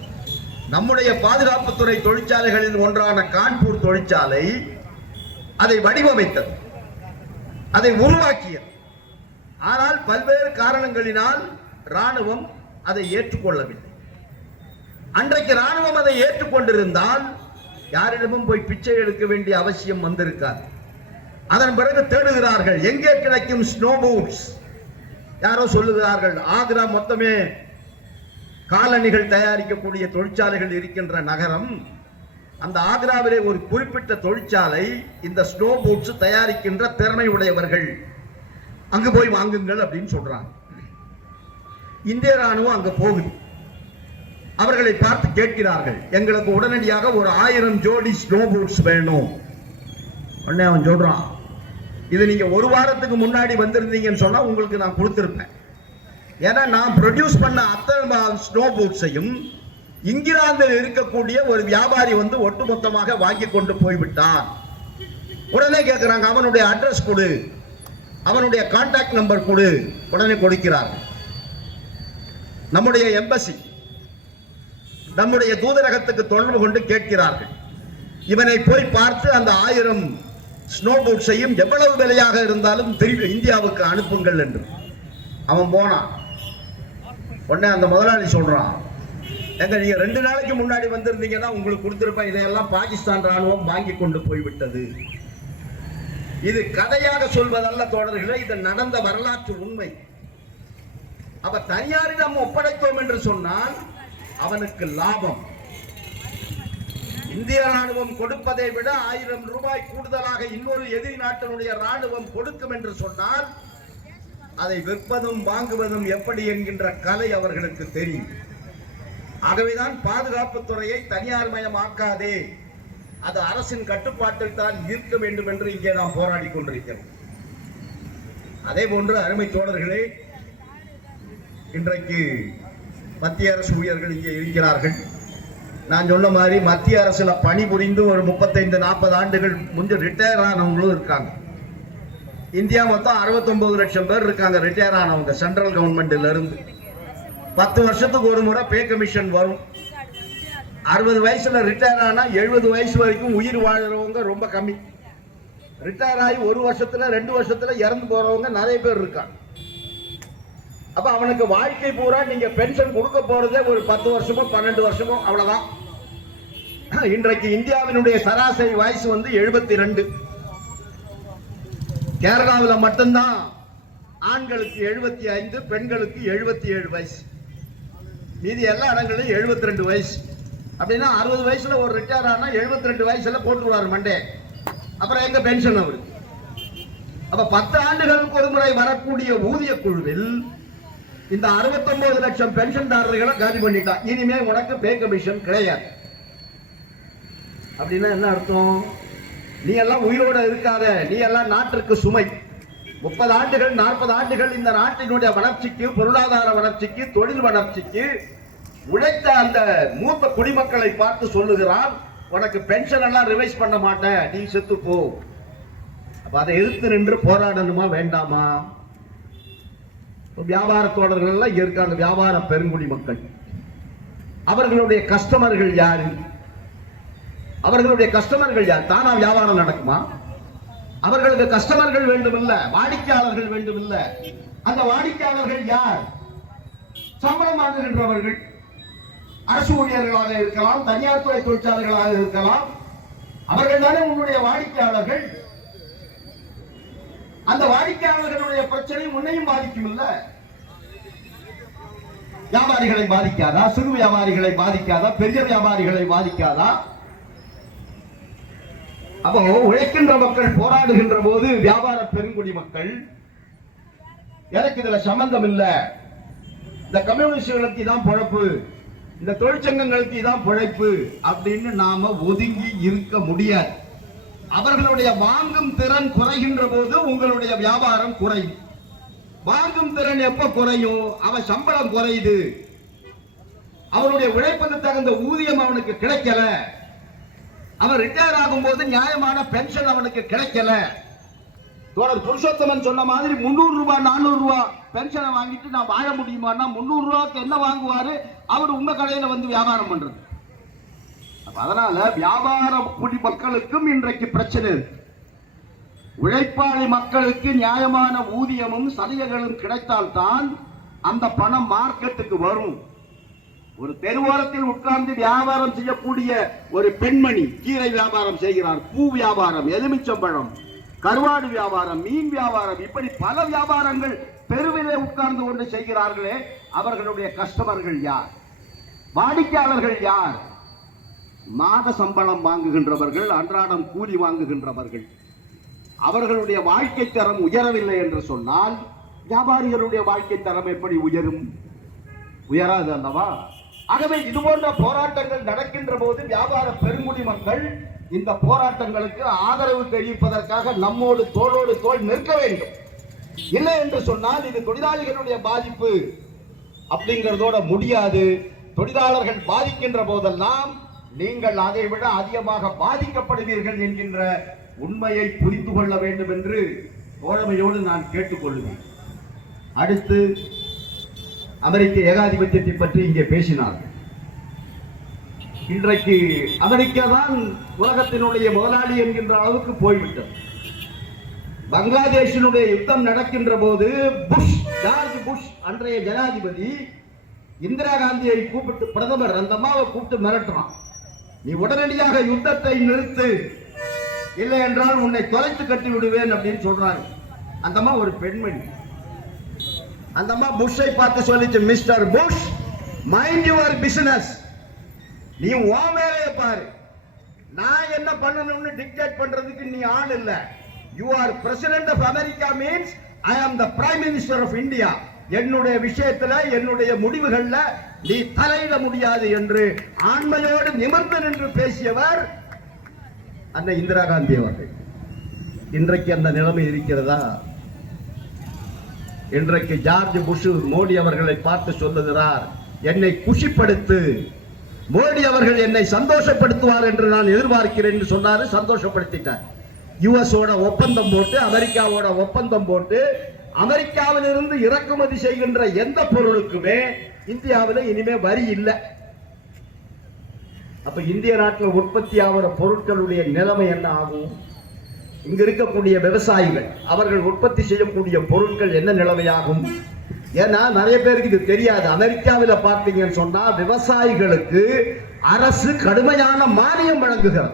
நம்முடைய பாதுகாப்புத்துறை தொழிற்சாலைகளில் ஒன்றான கான்பூர் தொழிற்சாலை அதை வடிவமைத்தது, அதை உருவாக்கியது. ஆனால் பல்வேறு காரணங்களினால் ராணுவம் அதை ஏற்றுக்கொள்ளவில்லை. அன்றைக்கு ராணுவம் அதை ஏற்றுக்கொண்டிருந்தால் யாரிடமும் போய் பிச்சை எடுக்க வேண்டிய அவசியம் வந்திருக்காது. அதன் பிறகு தேடுகிறார்கள், எங்கே கிடைக்கும் ஸ்னோ பூட்ஸ். யாரோ சொல்லுகிறார்கள், ஆக்ரா மொத்தமே காலணிகள் தயாரிக்கக்கூடிய தொழிற்சாலைகள் இருக்கின்ற நகரம். அந்த ஆக்ராவிலே ஒரு குறிப்பிட்ட தொழிற்சாலை இந்த ஸ்னோ பூட்ஸ் தயாரிக்கின்ற திறமை உடையவர்கள், அங்கு போய் வாங்குங்கள் அப்படின்னு சொல்றாங்க. இந்திய ராணுவம் அங்க போகுது. அவர்களை பார்த்து கேட்கிறார்கள், எங்களுக்கு உடனடியாக ஒரு 1000 ஜோடி ஸ்னோ பூட்ஸ் வேணும். உடனே அவன் சொல்றான், இது நீங்க ஒரு வாரத்துக்கு முன்னாடி வந்திருந்தீங்கன்னு சொன்னா உங்களுக்கு நான் கொடுத்திருப்பேன். ஏன்னா நான் ப்ரொடியூஸ் பண்ண அத்தனை ஸ்னோ பூட்ஸையும் இங்கிலாந்தில் இருக்கக்கூடிய ஒரு வியாபாரி வந்து ஒட்டுமொத்தமாக வாங்கி கொண்டு போய்விட்டான். உடனே கேட்கிறாங்க, அவனுடைய அட்ரஸ் கொடு, அவனுடைய கான்டாக்ட் நம்பர் கொடு. உடனே கொடுக்கிறார்கள். நம்முடைய எம்பசி, நம்முடைய தூதரகத்துக்கு தொடர்பு கொண்டு கேட்கிறார்கள், இவனை போய் பார்த்து அந்த 1000 ஸ்னோ பூட்ஸையும் எவ்வளவு விலையாக இருந்தாலும் திருப்பி இந்தியாவுக்கு அனுப்புங்கள் என்று. அவன் போனான். உடனே அந்த முதலாளி சொல்றான், எங்க நீங்க 2 நாளைக்கு முன்னாடி வந்திருந்தீங்கன்னா உங்களுக்கு கொடுத்திருப்பேன், இதையெல்லாம் பாகிஸ்தான் ராணுவம் வாங்கி கொண்டு போய்விட்டது. இது கதையாக சொல்வதல்ல தோழர்களே, இது நடந்த வரலாற்று உண்மை. அப்ப தனியாரிடம் ஒப்படைத்தோம் என்று சொன்னால் அவனுக்கு லாபம். இந்திய ராணுவம் கொடுப்பதை விட 1000 ரூபாய் கூடுதலாக இன்னொரு எதிரி நாட்டினுடைய ராணுவம் கொடுக்கும் என்று சொன்னால் அதை விற்பதும் வாங்குவதும் எப்படி என்கின்ற கலை அவர்களுக்கு தெரியும். ஆகவேதான் பாதுகாப்பு துறையை தனியார் மயமாக்காதே, அது அரசின் கட்டுப்பாட்டில் தான் இருக்க வேண்டும் என்று இங்கே நாம் போராடி கொண்டிருக்கிறோம். அதே போன்று அருமை தோழர்களே, இன்றைக்கு மத்திய அரசு ஊழியர்கள் இங்கே இருக்கிறார்கள். நான் சொன்ன மாதிரி மத்திய அரசுல பணிபுரிந்து ஒரு 35-40 ஆண்டுகள் முன்பு ரிட்டையர் ஆனவங்களும் இருக்காங்க. இந்தியா மொத்தம் 69 லட்சம் பேர் இருக்காங்க ரிட்டையர் ஆனவங்க சென்ட்ரல் கவர்மெண்ட்ல இருந்து. 10 வருஷத்துக்கு ஒரு முறை பே கமிஷன் வரும். 60 வயசுல ரிட்டையர் ஆனா 70 வயசு வரைக்கும் உயிர் வாழறவங்க ரொம்ப கம்மி. ரிட்டையர் ஆகி 1 வருஷத்துல 2 வருஷத்துல இறந்து போறவங்க நிறைய பேர் இருக்காங்க. அப்ப அவனுக்கு வாழ்க்கை பூரா நீங்க பென்ஷன் கொடுக்க போறதே ஒரு 10 வருஷமோ 12 வருஷமோ அவ்வளவுதான். இன்றைக்கு இந்தியாவினுடைய சராசரி வயசு வந்து 72. கேரளாவில் மட்டும்தான் ஆண்களுக்கு 75, பெண்களுக்கு 77 வயசு. மீதி எல்லா இடங்களிலும் 72 வயசு. அப்படின்னா 60 வயசுல ஒரு ரிட்டையர் ஆனா 72 வயசுல போட்டுருவாரு மண்டே. அப்புறம் எங்க பென்ஷன் அவருக்கு? அப்ப 10 ஆண்டுகளுக்கு ஒரு முறை வரக்கூடிய ஊதிய குழுவில் இந்த 69 லட்சம் பென்ஷன்தாரர்களை காலி பண்ணிட்டான். இனிமே உனக்கு பே கமிஷன் கிடையாது. அப்படின்னா என்ன அர்த்தம்? நீ எல்லாம் உயிரோட இருக்காத, நீ எல்லாம் நாட்டிற்கு சுமை. 30 ஆண்டுகள் 40 ஆண்டுகள் இந்த நாட்டினுடைய வளர்ச்சிக்கு, பொருளாதார வளர்ச்சிக்கு, தொழில் வளர்ச்சிக்கு உழைத்த அந்த மூத்த குடிமக்களை பார்த்து சொல்லுகிறான், உனக்கு பென்ஷன் எல்லாம் ரிவைஸ் பண்ண மாட்டேன், நீ செத்து போ. அப்ப அதை எதிர்த்து நின்று போராடணுமா வேண்டாமா? வியாபார தோழர்கள் எல்லாம் இருக்காங்க, வியாபார பெருங்குடி மக்கள். அவர்களுடைய கஸ்டமர்கள் யாரு? அவர்களுடைய கஸ்டமர்கள் யார்? தானா வியாபாரம் நடக்குமா? அவர்களுக்கு கஸ்டமர்கள் வேண்டும் இல்ல, வாடிக்கையாளர்கள் வேண்டும் இல்ல. அந்த வாடிக்கையாளர்கள் யார்? சம்பளம் வாங்குகின்றவர்கள். அரசு ஊழியர்களாக இருக்கலாம், தனியார் துறை தொழிற்சாலைகளாக இருக்கலாம். அவர்கள் தானே உன்னுடைய வாடிக்கையாளர்கள். அந்த வாடிக்கையாளர்களுடைய பிரச்சனை உன்னையும் பாதிக்கும் இல்ல? வியாபாரிகளை பாதிக்காதா? சிறு வியாபாரிகளை பாதிக்காதா? பெரிய வியாபாரிகளை பாதிக்காதா? அப்போ உழைக்கின்ற மக்கள் போராடுகின்ற போது வியாபார பெருங்குடி மக்கள் எனக்கு இதுல சம்பந்தம் இல்ல, இந்த கம்யூனிஸ்டுகளுக்கு தான் பொழப்பு, இந்த தொழிற்சங்கங்களுக்கு தான் பொழைப்பு அப்படின்னு நாம ஒதுங்கி இருக்க முடியாது. அவர்களுடைய வாங்கும் திறன் குறைகின்ற போது உங்களுடைய வியாபாரம் குறையும். வாங்கும் திறன் எப்ப குறையும்? அவன் சம்பளம் குறையுது, அவனுடைய உழைப்புக்கு தகுந்த ஊதியம் அவனுக்கு கிடைக்கல, அவன் ரிட்டையர் ஆகும் போது நியாயமான பென்ஷன் அவனுக்கு கிடைக்கல, தோழர் புருஷோத்தமன் சொன்ன மாதிரி 300 ரூபாய் 400 ரூபாய் பென்ஷனை வாங்கிட்டு நான் வாழ முடியுமான்னா 300 ரூபாய்க்கு என்ன வாங்குவாரு அவர் உங்க கடையில வந்து வியாபாரம் பண்றது. அதனால வியாபார குடிமக்களுக்கும் இன்றைக்கு பிரச்சனை இருக்கு. உழைப்பாளி மக்களுக்கு நியாயமான ஊதியமும் சலுகைகளும் கிடைத்தால்தான் அந்த பணம் மார்க்கெட்டுக்கு வரும். ஒரு தெருவோரத்தில் உட்கார்ந்து வியாபாரம் செய்யக்கூடிய ஒரு பெண்மணி கீரை வியாபாரம் செய்கிறார், பூ வியாபாரம், எலுமிச்சம்பழம், கருவாடு வியாபாரம், மீன் வியாபாரம், இப்படி பல வியாபாரங்கள் தெருவிலே உட்கார்ந்து கொண்டு செய்கிறார்களே, அவர்களுடைய கஸ்டமர்கள் யார்? வாடிக்கையாளர்கள் யார்? மாத சம்பளம் வாங்குகின்றவர்கள், அன்றாடம் கூலி வாங்குகின்றவர்கள். அவர்களுடைய வாழ்க்கை தரம் உயரவில்லை என்று சொன்னால் வியாபாரிகளுடைய வாழ்க்கை தரம் எப்படி உயரும்? உயராது அல்லவா? ஆகவே இது போன்ற போராட்டங்கள் நடக்கின்ற போது வியாபார பெருங்குடி மக்கள் இந்த போராட்டங்களுக்கு ஆதரவு தெரிவிப்பதற்காக நம்மோடு தோளோடு தோள் நிற்க வேண்டும். இல்லை என்று சொன்னால் இது தொழிலாளிகளுடைய பாதிப்பு அப்படிங்கிறதோட முடியாது. தொழிலாளர்கள் பாதிக்கின்ற போதெல்லாம் நீங்கள் அதை விட அதிகமாக பாதிக்கப்படுவீர்கள் என்கின்ற உண்மையை புரிந்து கொள்ள வேண்டும் என்று தோழமையோடு நான் கேட்டுக்கொள்வேன். அடுத்து அமெரிக்க ஏகாதிபத்தியத்தை பற்றி இங்கே பேசினார்கள். இன்றைக்கு அமெரிக்கா தான் உலகத்தினுடைய முதலாளி என்கின்ற அளவுக்கு போய்விட்டது. பங்களாதேஷினுடைய யுத்தம் நடக்கின்ற போது ஜார்ஜ் புஷ் அன்றைய ஜனாதிபதி இந்திரா காந்தியை கூப்பிட்டு, பிரதமர் அந்த அம்மாவை கூப்பிட்டு மிரட்டுறான், நீ உடனடியாக யுத்தத்தை நிறுத்து, இல்லை என்றால் உன்னை தொலைத்து கட்டி விடுவேன் அப்படின்னு சொல்றாங்க. அந்த அம்மா ஒரு பெண்மணி. அந்த அம்மா புஷ்ஷை பார்த்து சொல்லிச்சு, mister Bush, mind your business, நீ உன் வேலையை பாரு, நான் என்ன பண்ணணும்னு டிக்டேட் பண்றதுக்கு நீ ஆள் இல்ல. You are president of America means I am the prime minister of India. என்னுடைய விஷயத்துல, என்னுடைய முடிவுகள்ல நீ தலையிட முடியாது என்று ஆண்மையோடு நிமிர்ந்து நின்று பேசியவர் அன்னை இந்திரா காந்தி அவர்கள். இன்றைக்கு அந்த நிலைமை இருக்கிறதா? இன்றைக்கு ஜார்ஜ் புஷ் மோடி அவர்களை பார்த்து சொல்லுகிறார், என்னை குஷிப்படுத்து, மோடி அவர்கள் என்னை சந்தோஷப்படுத்துவார் என்று நான் எதிர்பார்க்கிறேன் என்று சொன்னாரு. சந்தோஷப்படுத்திட்டார். யுஎஸோட ஒப்பந்தம் போட்டு, அமெரிக்காவோட ஒப்பந்தம் போட்டு, அமெரிக்காவில் இருந்து இறக்குமதி செய்கின்ற எந்த பொருளுக்குமே இந்தியாவில் இனிமே வரி இல்லை. அப்ப இந்திய நாட்டில் உற்பத்தி ஆகிற பொருட்களுடைய நிலைமை என்ன ஆகும்? இங்க இருக்கக்கூடிய விவசாயிகள் அவர்கள் உற்பத்தி செய்யக்கூடிய பொருட்கள் என்ன நிலைமையாகும்? ஏன்னா நிறைய பேருக்கு இது தெரியாது. அமெரிக்காவில் பார்த்தீங்கன்னு சொன்னா விவசாயிகளுக்கு அரசு கடுமையான மானியம் வழங்குகிறது.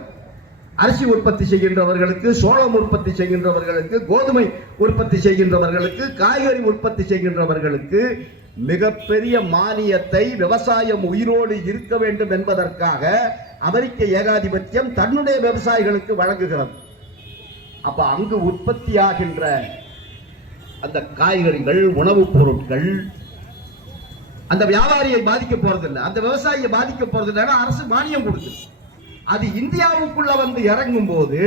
அரிசி உற்பத்தி செய்கின்றவர்களுக்கு, சோளம் உற்பத்தி செய்கின்றவர்களுக்கு, கோதுமை உற்பத்தி செய்கின்றவர்களுக்கு, காய்கறி உற்பத்தி செய்கின்றவர்களுக்கு மிகப்பெரிய மானியத்தை விவசாயம் உயிரோடு இருக்க வேண்டும் என்பதற்காக அமெரிக்க ஏகாதிபத்தியம் தன்னுடைய விவசாயிகளுக்கு வழங்குகிறது. அப்ப அங்கு உற்பத்தியாகின்ற அந்த காய்கறிகள், உணவுப் பொருட்கள் அந்த வியாபாரியை பாதிக்க போறதில்லை, அந்த விவசாயியை பாதிக்க போறதில்லை. அரசு மானியம் கொடுக்குது. அது இந்தியாவுக்குள்ள வந்து இறங்கும் போது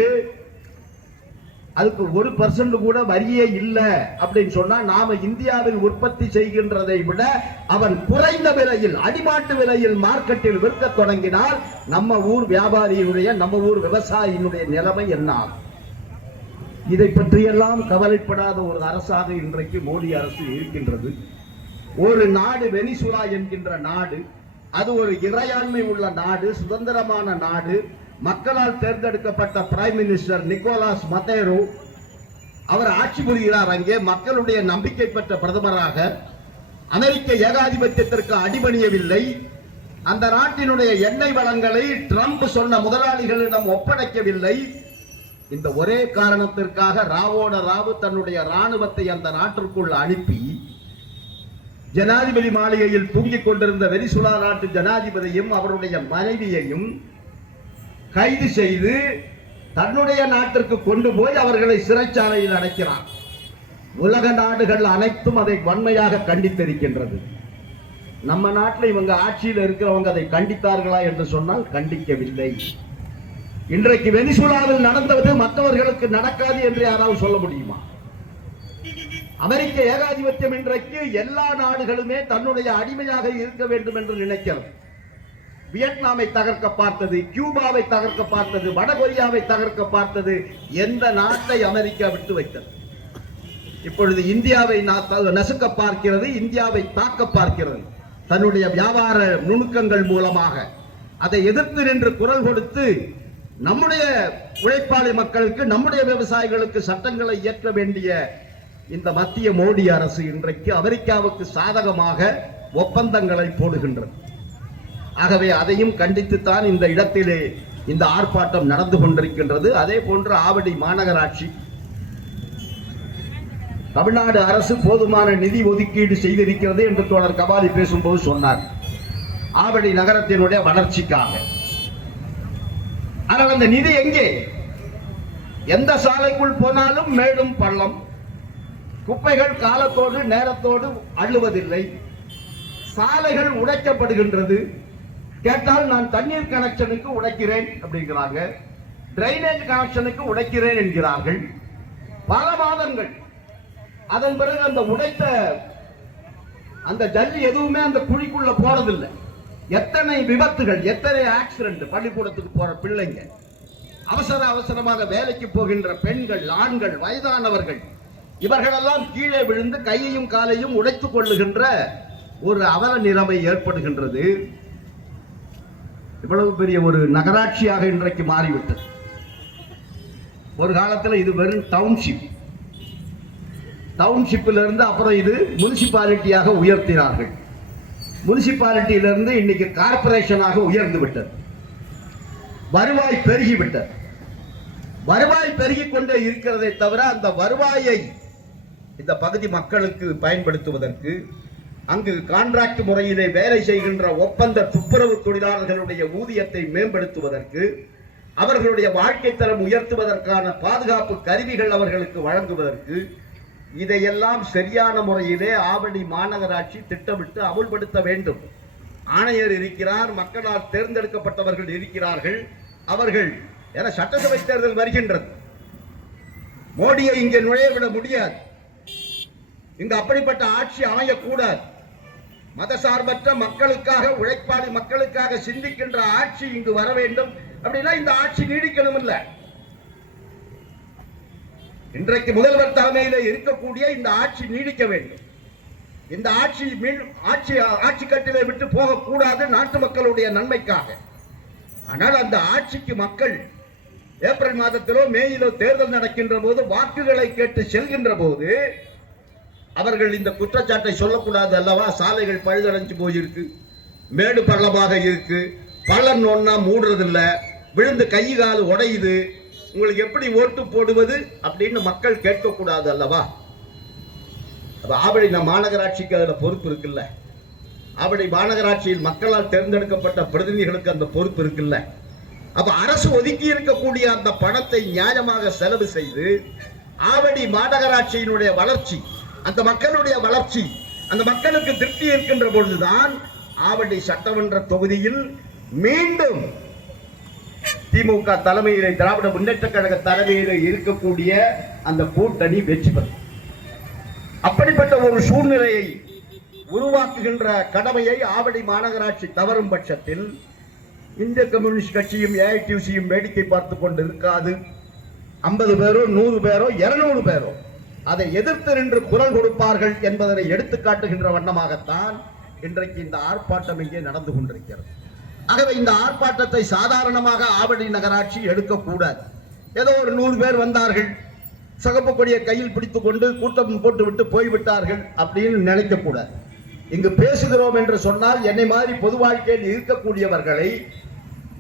அதுக்கு 1% கூட வரியே இல்லை அப்படின்னு சொன்னா, நாம இந்தியாவில் உற்பத்தி செய்கின்றதை விட அவன் குறைந்த விலையில், அடிமாட்டு விலையில் மார்க்கெட்டில் விற்க தொடங்கினால் நம்ம ஊர் வியாபாரியினுடைய, நம்ம ஊர் விவசாயியினுடைய நிலைமை என்ன ஆகும்? இதை பற்றியெல்லாம் கவலைப்படாத ஒரு அரசாக இன்றைக்கு மோடி அரசு இருக்கின்றது. ஒரு நாடு வெனிசுலா என்கின்ற நாடு, அது ஒரு இறையாண்மை உள்ள நாடு, சுதந்திரமான நாடு, மக்களால் தேர்ந்தெடுக்கப்பட்ட பிரைம் மினிஸ்டர் நிக்கோலாஸ் மதேரோ அவர் ஆட்சி புரிகிறார். அங்கே மக்களுடைய நம்பிக்கை பெற்ற பிரதமராக. அமெரிக்க ஏகாதிபத்தியத்திற்கு அடிபணியவில்லை. அந்த நாட்டினுடைய எண்ணெய் வளங்களை ட்ரம்ப் சொன்ன முதலாளிகளிடம் ஒப்படைக்கவில்லை. இந்த ஒரே காரணத்திற்காக ராவோட ராவு தன்னுடைய ராணுவத்தை அந்த நாட்டிற்குள் அனுப்பி ஜனாதிபதி மாளிகையில் தூங்கிக் கொண்டிருந்த வெனிசுலா நாட்டு ஜனாதிபதியும் அவருடைய மனைவியையும் கைது செய்து தன்னுடைய நாட்டிற்கு கொண்டு போய் அவர்களை சிறைச்சாலையில் அடைக்கிறார். உலக நாடுகள் அனைத்தும் அதை வன்மையாக கண்டித்திருக்கின்றது. நம்ம நாட்டில் இவங்க ஆட்சியில் இருக்கிறவங்க அதை கண்டித்தார்களா என்று சொன்னால் கண்டிக்கவில்லை. இன்றைக்கு வெனிசுலாவில் நடந்தது மற்றவர்களுக்கு நடக்காது என்று யாராவது சொல்ல முடியுமா? அமெரிக்க ஏகாதிபத்தியம் இன்றைக்கு எல்லா நாடுகளுமே தன்னுடைய அடிமையாக இருக்க வேண்டும் என்று நினைக்கிறது. வியட்நாமை தகர்க்க பார்த்தது, கியூபாவை தகர்க்க பார்த்தது, வடகொரியாவை தகர்க்க பார்த்தது. எந்த நாட்டை அமெரிக்கா விட்டு வைத்தது? இப்பொழுது இந்தியாவை நசுக்க பார்க்கிறது, இந்தியாவை தாக்க பார்க்கிறது. தன்னுடைய வியாபார நுணுக்கங்கள் மூலமாக அதை எதிர்த்து நின்று குரல் கொடுத்து நம்முடைய உழைப்பாளி மக்களுக்கு, நம்முடைய விவசாயிகளுக்கு சட்டங்களை இயற்ற வேண்டிய இந்த மத்திய மோடி அரசு இன்றைக்கு அமெரிக்காவுக்கு சாதகமாக ஒப்பந்தங்களை போடுகின்றது. ஆகவே அதையும் கண்டித்துத்தான் இந்த இடத்திலே இந்த ஆர்ப்பாட்டம் நடந்து கொண்டிருக்கின்றது. அதே போன்று ஆவடி மாநகராட்சி, தமிழ்நாடு அரசு போதுமான நிதி ஒதுக்கீடு செய்திருக்கிறது என்று தோழர் கபாலி பேசும்போது சொன்னார், ஆவடி நகரத்தினுடைய வளர்ச்சிக்காக. ஆனால் அந்த நிதி எங்கே? எந்த சாலைக்குள் போனாலும் மேடும் பள்ளம், குப்பைகள் காலத்தோடு நேரத்தோடு அள்ளுவதில்லை, சாலைகள் உடைக்கப்படுகின்றது. கேட்டால் நான் தண்ணீர் கனெக்ஷனுக்கு உடைக்கிறேன் அப்படிங்கிறாங்க, டிரைனேஜ் கனெக்ஷனுக்கு உடைக்கிறேன் என்கிறார்கள். பல மாதங்கள். அதன் பிறகு அந்த உடைத்த அந்த ஜல்லி எதுவுமே அந்த குழிக்குள்ள போறதில்லை. எத்தனை விபத்துகள், எத்தனை ஆக்சிடென்ட். பள்ளிக்கூடத்துக்கு போற பிள்ளைங்க, அவசர அவசரமாக வேலைக்கு போகின்ற பெண்கள், ஆண்கள், வயதானவர்கள், இவர்களெல்லாம் கீழே விழுந்து கையையும் காலையும் உடைத்துக் கொள்ளுகின்ற ஒரு அவல நிலைமை ஏற்படுகின்றது. இவ்வளவு பெரிய ஒரு நகராட்சியாக இன்றைக்கு மாறிவிட்டது. ஒரு காலத்தில் இது வெறும் டவுன்ஷிப், டவுன்ஷிப்பிலிருந்து அப்புறம் இது முனிசிபாலிட்டியாக உயர்த்தினார்கள். முனிசிபாலிட்டியிலிருந்து இன்னைக்கு கார்பரேஷனாக உயர்ந்து விட்டது. வருவாய் பெருகிவிட்டது. வருவாய் பெருகிக் கொண்டே இருக்கிறதை தவிர அந்த வருவாயை இந்த பகுதி மக்களுக்கு பயன்படுத்துவதற்கு, அங்கு கான்ட்ராக்ட் முறையிலே வேலை செய்கின்ற ஒப்பந்த துப்புரவு தொழிலாளர்களுடைய ஊதியத்தை மேம்படுத்துவதற்கு, அவர்களுடைய வாழ்க்கை தரம் உயர்த்துவதற்கான பாதுகாப்பு கருவிகள் அவர்களுக்கு வழங்குவதற்கு, இதையெல்லாம் சரியான முறையிலே ஆவடி மாநகராட்சி திட்டமிட்டு அமுல்படுத்த வேண்டும். ஆணையர் இருக்கிறார், மக்களால் தேர்ந்தெடுக்கப்பட்டவர்கள் இருக்கிறார்கள். அவர்கள் என சட்டசபை தேர்தல் வருகின்றது. மோடியை இங்கே நுழையவிட முடியாது. இங்கு அப்படிப்பட்ட ஆட்சி அமையக்கூடாது. மதசார்பற்ற மக்களுக்காக, உழைப்பாளி மக்களுக்காக சிந்திக்கின்ற ஆட்சி இங்கு வர வேண்டும். அப்படின்னா இந்த ஆட்சி நீடிக்கணும் இல்ல. இன்றைக்கு முதல்வர் தலைமையில் இருக்கக்கூடிய இந்த ஆட்சி நீடிக்க வேண்டும். இந்த ஆட்சி கட்டிலை விட்டு போகக்கூடாது, நாட்டு மக்களுடைய நன்மைக்காக. ஆனால் அந்த ஆட்சிக்கு மக்கள் ஏப்ரல் மாதத்திலோ மேயிலோ தேர்தல் நடக்கின்ற போது வாக்குகளை கேட்டு செல்கின்ற போது அவர்கள் இந்த குற்றச்சாட்டை சொல்லக்கூடாது அல்லவா? சாலைகள் பழுதடைஞ்சு போயிருக்கு, மேடு பள்ளமாக இருக்கு, பள்ளம் ஒன்னா மூடுறதில்லை, விழுந்து கை கால் உடையுது, உங்களுக்கு எப்படி ஓட்டு போடுவது அப்படின்னு மக்கள் கேட்கக்கூடாது அல்லவா? ஆவடி மாநகராட்சிக்கு அதுல பொறுப்பு இருக்குல்ல. ஆவடி மாநகராட்சியில் மக்களால் தேர்ந்தெடுக்கப்பட்ட பிரதிநிதிகளுக்கு அந்த பொறுப்பு இருக்குல்ல. அப்ப அரசு ஒதுக்கி இருக்கக்கூடிய அந்த பணத்தை நியாயமாக செலவு செய்து ஆவடி மாநகராட்சியினுடைய வளர்ச்சி, அந்த மக்களுடைய வளர்ச்சி, அந்த மக்களுக்கு திருப்தி இருக்கின்ற பொழுதுதான் ஆவடி சட்டமன்ற தொகுதியில் மீண்டும் திமுக தலைமையிலே, திராவிட முன்னேற்ற கழக தலைமையிலே இருக்கக்கூடிய அந்த கூட்டணி வெற்றி பெறும். அப்படிப்பட்ட ஒரு சூழ்நிலையை உருவாக்குகின்ற கடமையை ஆவடி மாநகராட்சி தவறும் பட்சத்தில் இந்திய கம்யூனிஸ்ட் கட்சியும் ஏஐடியூசியும் வேடிக்கை பார்த்து கொண்டு இருக்காது. 50 பேரோ 100 பேரோ 200 பேரோ அதை எதிர்த்து நின்று குரல் கொடுப்பார்கள் என்பதனை எடுத்து காட்டுகின்ற வண்ணமாகத்தான் இன்றைக்கு இந்த ஆர்ப்பாட்டம் இங்கே நடந்து கொண்டிருக்கிறது. ஆகவே இந்த ஆர்ப்பாட்டத்தை சாதாரணமாக ஆவடி நகராட்சி எடுக்கக்கூடாது. ஏதோ ஒரு 100 பேர் வந்தார்கள், சிகப்பு கொடியை கையில் பிடித்துக் கொண்டு கூட்டம் போட்டுவிட்டு போய்விட்டார்கள் அப்படின்னு நினைக்கக்கூடாது. இங்கு பேசுகிறோம் என்று சொன்னால் என்னை மாதிரி பொது வாழ்க்கையில் இருக்கக்கூடியவர்களை,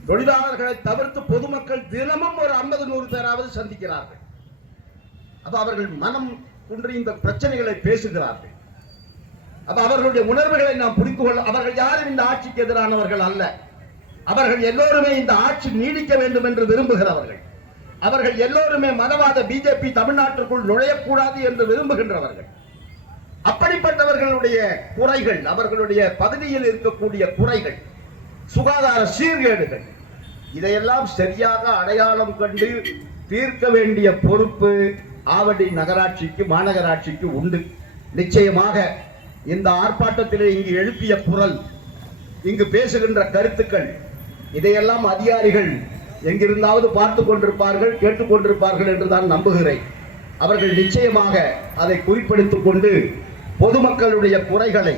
தொழிலாளர்களை தவிர்த்து பொதுமக்கள் தினமும் ஒரு 50-100 பேராவது சந்திக்கிறார்கள். அப்ப அவர்கள் மனம் குன்றி இந்த பிரச்சனைகளை பேசுகிறார்கள். அப்ப அவர்களுடைய உணர்வுகளை நாம் புரிந்து கொள்ள, அவர்கள் யாரும் இந்த ஆட்சிக்கு எதிரானவர்கள் அல்ல. அவர்கள் எல்லோருமே இந்த ஆட்சி நீடிக்க வேண்டும் என்று விரும்புகிறவர்கள். அவர்கள் எல்லோருமே மதவாத பிஜேபி தமிழ்நாட்டிற்குள் நுழையக்கூடாது என்று விரும்புகின்றவர்கள். அப்படிப்பட்டவர்களுடைய குறைகள், அவர்களுடைய பகுதியில் இருக்கக்கூடிய குறைகள், சுகாதார சீர்கேடுகள், இதையெல்லாம் சரியாக அடையாளம் கண்டு தீர்க்க வேண்டிய பொறுப்பு ஆவடி நகராட்சிக்கு, மாநகராட்சிக்கு உண்டு. நிச்சயமாக இந்த ஆர்ப்பாட்டத்திலே இங்கு எழுப்பிய குரல், இங்கு பேசுகின்ற கருத்துக்கள், இதையெல்லாம் அதிகாரிகள் எங்கிருந்தாவது பார்த்து கொண்டிருப்பார்கள், கேட்டுக் கொண்டிருப்பார்கள் என்று நான் நம்புகிறேன். அவர்கள் நிச்சயமாக அதை குறிப்பெடுத்துக் கொண்டு பொதுமக்களுடைய குறைகளை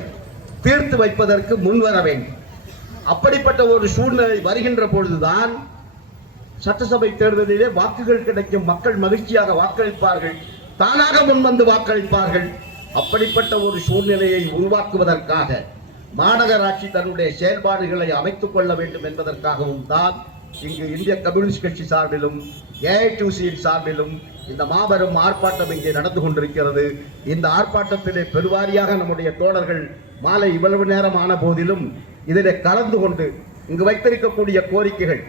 தீர்த்து வைப்பதற்கு முன்வர வேண்டும். அப்படிப்பட்ட ஒரு சூழ்நிலை வருகின்ற பொழுதுதான் சட்டசபை தேர்தலிலே வாக்குகள் கிடைக்கும், மக்கள் மகிழ்ச்சியாக வாக்களிப்பார்கள், தானாக முன்வந்து வாக்களிப்பார்கள். அப்படிப்பட்ட ஒரு சூழ்நிலையை உருவாக்குவதற்காக மாநகராட்சி தன்னுடைய செயல்பாடுகளை அமைத்துக் கொள்ள வேண்டும் என்பதற்காகவும் தான் இங்கு இந்திய கம்யூனிஸ்ட் கட்சி சார்பிலும் ஏஐடியூசியின் சார்பிலும் இந்த மாபெரும் ஆர்ப்பாட்டம் இங்கே நடந்து கொண்டிருக்கிறது. இந்த ஆர்ப்பாட்டத்திலே பெருவாரியாக நம்முடைய தோழர்கள் மாலை இவ்வளவு நேரம் ஆன போதிலும் இதிலே கலந்து கொண்டு இங்கு வைத்திருக்கக்கூடிய கோரிக்கைகள்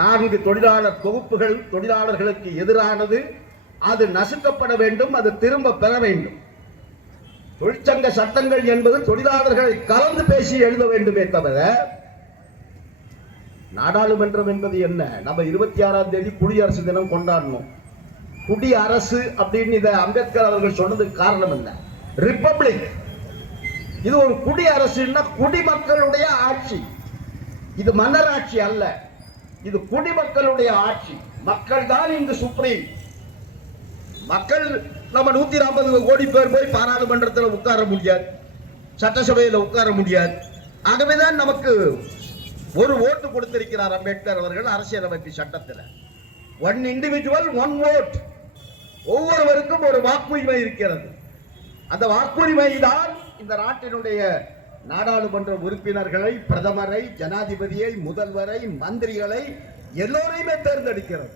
4 தொழிலாளர் தொகுப்புகள் தொழிலாளர்களுக்கு எதிரானது, அது நசுக்கப்பட வேண்டும், அது திரும்ப பெற வேண்டும். தொழிற்சங்க சட்டங்கள் என்பது தொழிலாளர்களை கலந்து பேசி எழுத வேண்டுமே தவிர, நாடாளுமன்றம் என்பது என்ன? நம்ம 26ஆம் தேதி குடியரசு தினம் கொண்டாடணும். குடி அரசு அப்படின்னு இதை அம்பேத்கர் அவர்கள் சொன்னதுக்கு காரணம் என்ன? ரிப்பப்ளிக். இது ஒரு குடி அரசுன்னா குடிமக்களுடைய ஆட்சி. இது மன்னர் ஆட்சி அல்ல, இது குடிமக்களுடைய ஆட்சி. மக்கள் தான் இங்கு சுப்ரீம். மக்கள் நம்ம 140 கோடி பேர் போய் பாராளுமன்றத்தில் உட்கார முடியாது, சட்டசபையில் உட்கார முடியாது. ஆகவேதான் நமக்கு ஒரு ஓட்டு கொடுத்திருக்கிறார் அம்பேத்கர் அவர்கள் அரசியலமைப்பு சட்டத்தில். 1 இண்டிவிஜுவல் 1 vote. ஒவ்வொருவருக்கும் ஒரு வாக்குரிமை இருக்கிறது. அந்த வாக்குரிமை தான் இந்த நாட்டினுடைய நாடாளுமன்ற உறுப்பினர்களை, பிரதமரை, ஜனாதிபதியை, முதல்வரை, மந்திரிகளை எல்லோரையுமே தேர்ந்தெடுக்கிறது.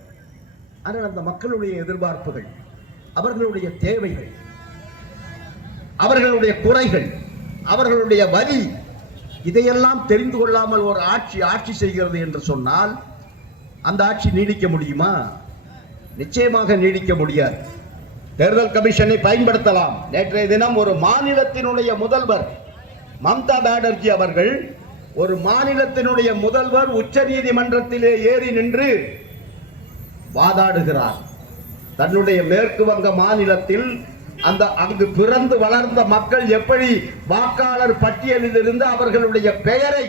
ஆனால் அந்த மக்களுடைய எதிர்பார்ப்புகள், அவர்களுடைய தேவைகள், அவர்களுடைய குறைகள், அவர்களுடைய வலி, இதையெல்லாம் தெரிந்து கொள்ளாமல் ஒரு ஆட்சி செய்கிறது என்று சொன்னால் அந்த ஆட்சி நீடிக்க முடியுமா? நிச்சயமாக நீடிக்க முடியாது. தேர்தல் கமிஷனை பயன்படுத்தலாம். நேற்றைய தினம் ஒரு மாநிலத்தினுடைய முதல்வர் மம்தா பானர்ஜி அவர்கள், ஒரு மாநிலத்தினுடைய முதல்வர் உச்ச நீதிமன்றத்திலே ஏறி நின்று வாதாடுகிறார். தன்னுடைய மேற்கு வங்க மாநிலத்தில் அங்கு பிறந்து வளர்ந்த மக்கள் எப்படி வாக்காளர் பட்டியலில் இருந்து அவர்களுடைய பெயரை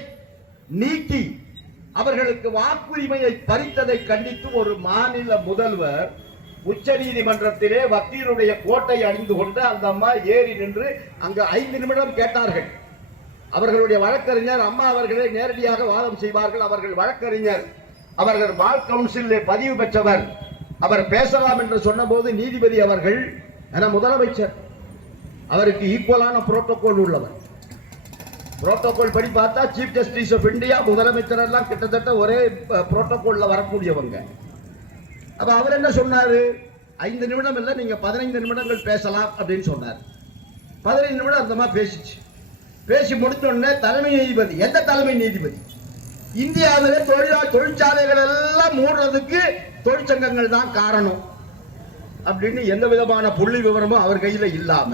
நீக்கி அவர்களுக்கு வாக்குரிமையை பறித்ததை கண்டித்து ஒரு மாநில முதல்வர் உச்ச நீதிமன்றத்திலே வக்கீலுடைய கோட்டை அணிந்து கொண்டு அந்த அம்மா ஏறி நின்று அங்கு 5 நிமிடம் கேட்டார்கள். அவர்களுடைய வழக்கறிஞர் அம்மா அவர்களை நேரடியாக வாதம் செய்வார்கள். அவர்கள் வழக்கறிஞர், அவர்கள் பார் கவுன்சிலே பதிவு பெற்றவர், அவர் பேசலாம் என்று சொன்னபோது நீதிபதி அவர்கள், என முதலமைச்சர், அவருக்கு ஈக்குவலான புரோட்டோகால் உள்ளவர். புரோட்டோகால் படி பார்த்தா சீஃப் ஜஸ்டிஸ் ஆஃப் இந்தியா, முதலமைச்சர் எல்லாம் கிட்டத்தட்ட ஒரே புரோட்டோகால்ல வரக்கூடியவங்க. அப்ப அவர் என்ன சொன்னாரு? 5 நிமிடம் இல்லை, நீங்க 15 நிமிடங்கள் பேசலாம் அப்படின்னு சொன்னார். 15 நிமிடம் அந்த மாதிரி பேசிச்சு. பேசி முடித்த உடனே தலைமை நீதிபதி, எந்த தலைமை நீதிபதி? இந்தியாவிலே தொழிற்சாலைகள் எல்லாம் மூடுறதுக்கு தொழிற்சங்கங்கள் தான் காரணம் அப்படின்னு எந்த விதமான புள்ளி விவரமும் அவர் கையில இல்லாம,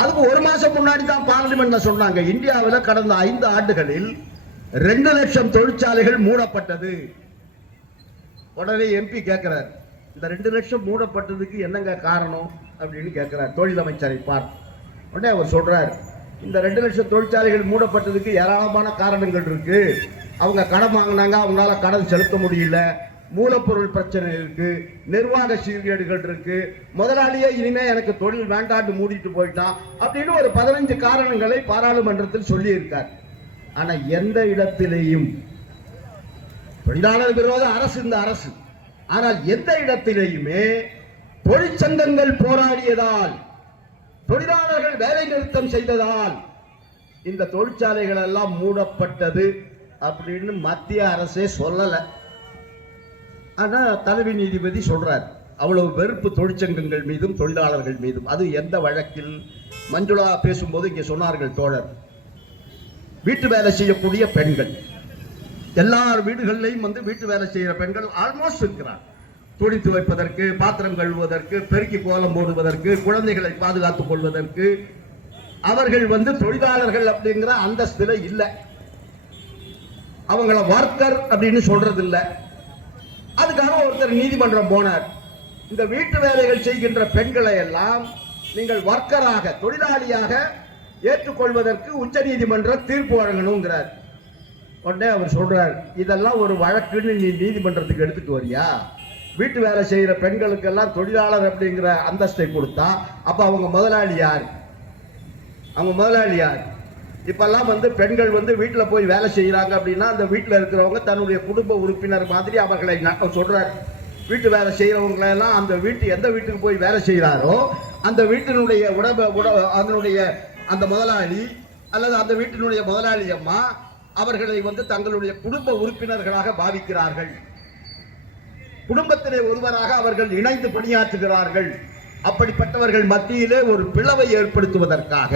அதுக்கு 1 மாசம் முன்னாடி தான் பார்லிமெண்ட்ல சொன்னாங்க, இந்தியாவில் கடந்த 5 ஆண்டுகளில் 2 லட்சம் தொழிற்சாலைகள் மூடப்பட்டது. உடனே எம்பி கேட்கிறார், இந்த 2 லட்சம் மூடப்பட்டதுக்கு என்னங்க காரணம் அப்படின்னு கேட்கிறார் தொழில் அமைச்சரை பார்த்து. உடனே அவர் சொல்றார், இந்த 2 லட்சம் தொழிற்சாலைகள் மூடப்பட்டதுக்கு ஏராளமான காரணங்கள் இருக்கு. அவங்க கடன் வாங்கினாங்க, அவங்களால கடன் செலுத்த முடியல, மூலப்பொருள் பிரச்சனை இருக்கு, நிர்வாக சீர்கேடுகள் இருக்கு, முதலாளியே இனிமே எனக்கு தொழில் வேண்டாண்டு மூடிட்டு போயிட்டான் அப்படின்னு ஒரு 15 காரணங்களை பாராளுமன்றத்தில் சொல்லி இருக்கார். ஆனா எந்த இடத்திலேயும் தொழிலாளர் விரோத அரசு இந்த அரசு, ஆனால் எந்த இடத்திலேயுமே தொழிற்சங்கங்கள் போராடியதால், தொழிலாளர்கள் வேலை நிறுத்தம் செய்ததால் இந்த தொழிற்சாலைகள் எல்லாம் மூடப்பட்டது அப்படின்னு மத்திய அரசே சொல்லல. ஆனா தலைமை நீதிபதி சொல்றார், அவ்வளவு வெறுப்பு தொழிற்சங்கங்கள் மீதும் தொழிலாளர்கள் மீதும். அது எந்த வழக்கில்? மஞ்சுளா பேசும்போது இங்கே சொன்னார்கள் தோழர், வீட்டு வேலை செய்யக்கூடிய பெண்கள், எல்லார் வீடுகளிலையும் வீட்டு வேலை செய்கிற பெண்கள் ஆல்மோஸ்ட் இருக்கிறார். துணி துவைப்பதற்கு, பாத்திரம் கழுவுவதற்கு, பெருக்கி கோலம் போடுவதற்கு, குழந்தைகளை பாதுகாத்துக் கொள்வதற்கு அவர்கள் தொழிலாளர்கள் அப்படிங்கிற அந்தஸ்தில இல்லை. அவங்கள ஒர்க்கர் அப்படின்னு சொல்றது இல்லை. அதுக்காக ஒருத்தர் நீதிமன்றம் போனார், இந்த வீட்டு வேலைகள் செய்கின்ற பெண்களை எல்லாம் நீங்கள் ஒர்க்கராக, தொழிலாளியாக ஏற்றுக்கொள்வதற்கு உச்ச நீதிமன்றம் தீர்ப்பு வழங்கணுங்கிறார். உடனே அவர் சொல்றார், இதெல்லாம் ஒரு வழக்குன்னு நீ நீதிமன்றத்துக்கு எடுத்துட்டு வரியா? வீட்டு வேலை செய்யற பெண்களுக்கெல்லாம் தொழிலாளர் அப்படிங்கிற அந்தஸ்தை கொடுத்தா அப்ப அவங்க முதலாளி யார்? அவங்க முதலாளி யார்? இப்பெல்லாம் வந்து பெண்கள் வந்து வீட்டில் போய் வேலை செய்யறாங்க அப்படின்னா அந்த வீட்டில் இருக்கிறவங்க தன்னுடைய குடும்ப உறுப்பினர் மாதிரி அவர்களை சொல்றாரு. வீட்டு வேலை செய்யறவங்களெல்லாம் அந்த எந்த வீட்டுக்கு போய் வேலை செய்கிறாரோ அந்த வீட்டினுடைய அதனுடைய அந்த முதலாளி அல்லது அந்த வீட்டினுடைய முதலாளி அம்மா அவர்களை வந்து தங்களுடைய குடும்ப உறுப்பினர்களாக பாவிக்கிறார்கள். குடும்பத்திலே ஒருவராக அவர்கள் இணைந்து பணியாற்றுகிறார்கள். அப்படிப்பட்டவர்கள் மத்தியிலே ஒரு பிளவை ஏற்படுத்துவதற்காக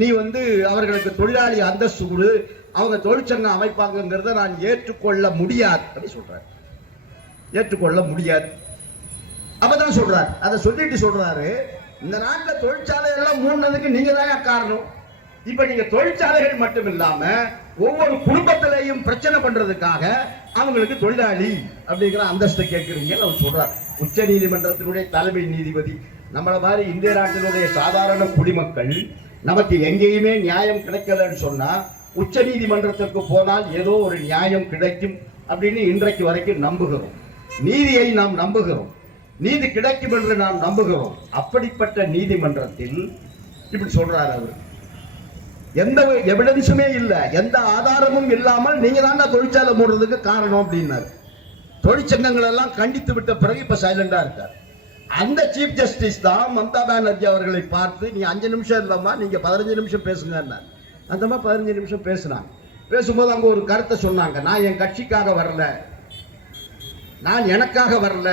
நீ வந்து அவர்களுக்கு தொழிலாளி அந்தஸ்து கொடு, அவங்க தொழிற்சங்கம் அமைப்பாங்கிறத நான் ஏற்றுக்கொள்ள முடியாது அப்படின்னு சொல்றாரு. ஏற்றுக்கொள்ள முடியாது அப்பதான் சொல்றாரு. அதை சொல்லிட்டு சொல்றாரு, இந்த நாட்டில் தொழிற்சாலை எல்லாம் மூணுனதுக்கு நீங்க தான் காரணம். இப்ப நீங்க தொழிற்சாலைகள் மட்டும் இல்லாம ஒவ்வொரு குடும்பத்திலையும் பிரச்சனை பண்றதுக்காக அவங்களுக்கு தொழிலாளி அப்படிங்கிற அந்தஸ்து கேட்கிறீங்கன்னு அவர் சொல்றார். உச்ச நீதிமன்றத்தினுடைய தலைமை நீதிபதி நம்மள மாதிரி இந்திய நாட்டினுடைய சாதாரண குடிமக்கள் நமக்கு எங்கேயுமே நியாயம் கிடைக்கலன்னு சொன்னா உச்ச நீதிமன்றத்திற்கு போனால் ஏதோ ஒரு நியாயம் கிடைக்கும் அப்படின்னு இன்றைக்கு வரைக்கும் நம்புகிறோம். நீதியை நாம் நம்புகிறோம், நீதி கிடைக்கும் என்று நாம் நம்புகிறோம். அப்படிப்பட்ட நீதிமன்றத்தில் இப்படி சொல்றாரு அவர். எந்த எவிடன்ஸுமே இல்லை, எந்த ஆதாரமும் இல்லாமல் நீங்க தான் தொழிற்சாலை மூடுறதுக்கு காரணம் அப்படின்னாரு. தொழிற்சங்கங்கள் எல்லாம் கண்டித்து விட்ட பிறகு இப்ப சைலண்டா இருக்கார். அந்த சீஃப் ஜஸ்டிஸ் தான் மம்தா பானர்ஜி அவர்களை பார்த்து நீ 5 நிமிஷம் இல்லம்மா நீங்க 15 நிமிஷம் பேசுங்க. அந்த மாதிரி 15 நிமிஷம் பேசினாங்க. பேசும்போது அங்க ஒரு கருத்தை சொன்னாங்க, நான் என் கட்சிக்காக வரல, நான் எனக்காக வரல,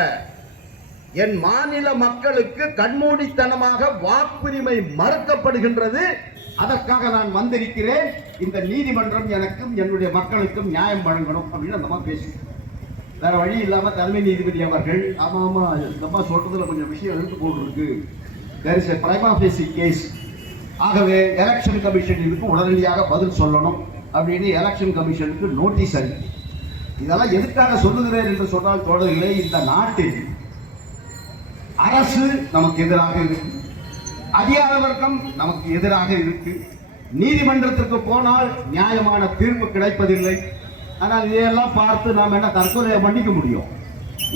என் மாநில மக்களுக்கு கண்மூடித்தனமாக வாக்குரிமை மறுக்கப்படுகின்றது, அதற்காக நான் வந்திருக்கிறேன். இந்த நீதிமன்றம் எனக்கும் என்னுடைய மக்களுக்கும் நியாயம் வழங்கணும் அப்படின்னு அந்த மாதிரி பேசி வேற வழி இல்லாம தலைமை நீதிபதி அவர்கள் ஆமா ஆமா இந்த சொல்றதுல கொஞ்சம் விஷயம் எடுத்து போட்டுருக்கு, there is a prima facie case, ஆகவே எலெக்ஷன் கமிஷன் இதுக்கு உடனடியாக பதில் சொல்லணும் அப்படின்னு எலெக்ஷன் கமிஷனுக்கு நோட்டீஸ் அனுப்பி. இதெல்லாம் எதுக்காக சொல்லுகிறேன் என்று சொன்னால் தோழர்களே, இந்த நாட்டில் அரசு நமக்கு எதிராக இருக்கு, அதிகார வர்க்கம் நமக்கு எதிராக இருக்கு, நீதிமன்றத்திற்கு போனால் நியாயமான தீர்ப்பு கிடைப்பதில்லை. ஆனால் இதையெல்லாம் பார்த்து நாம் என்ன தற்கொலையை பண்ணிக்க முடியும்?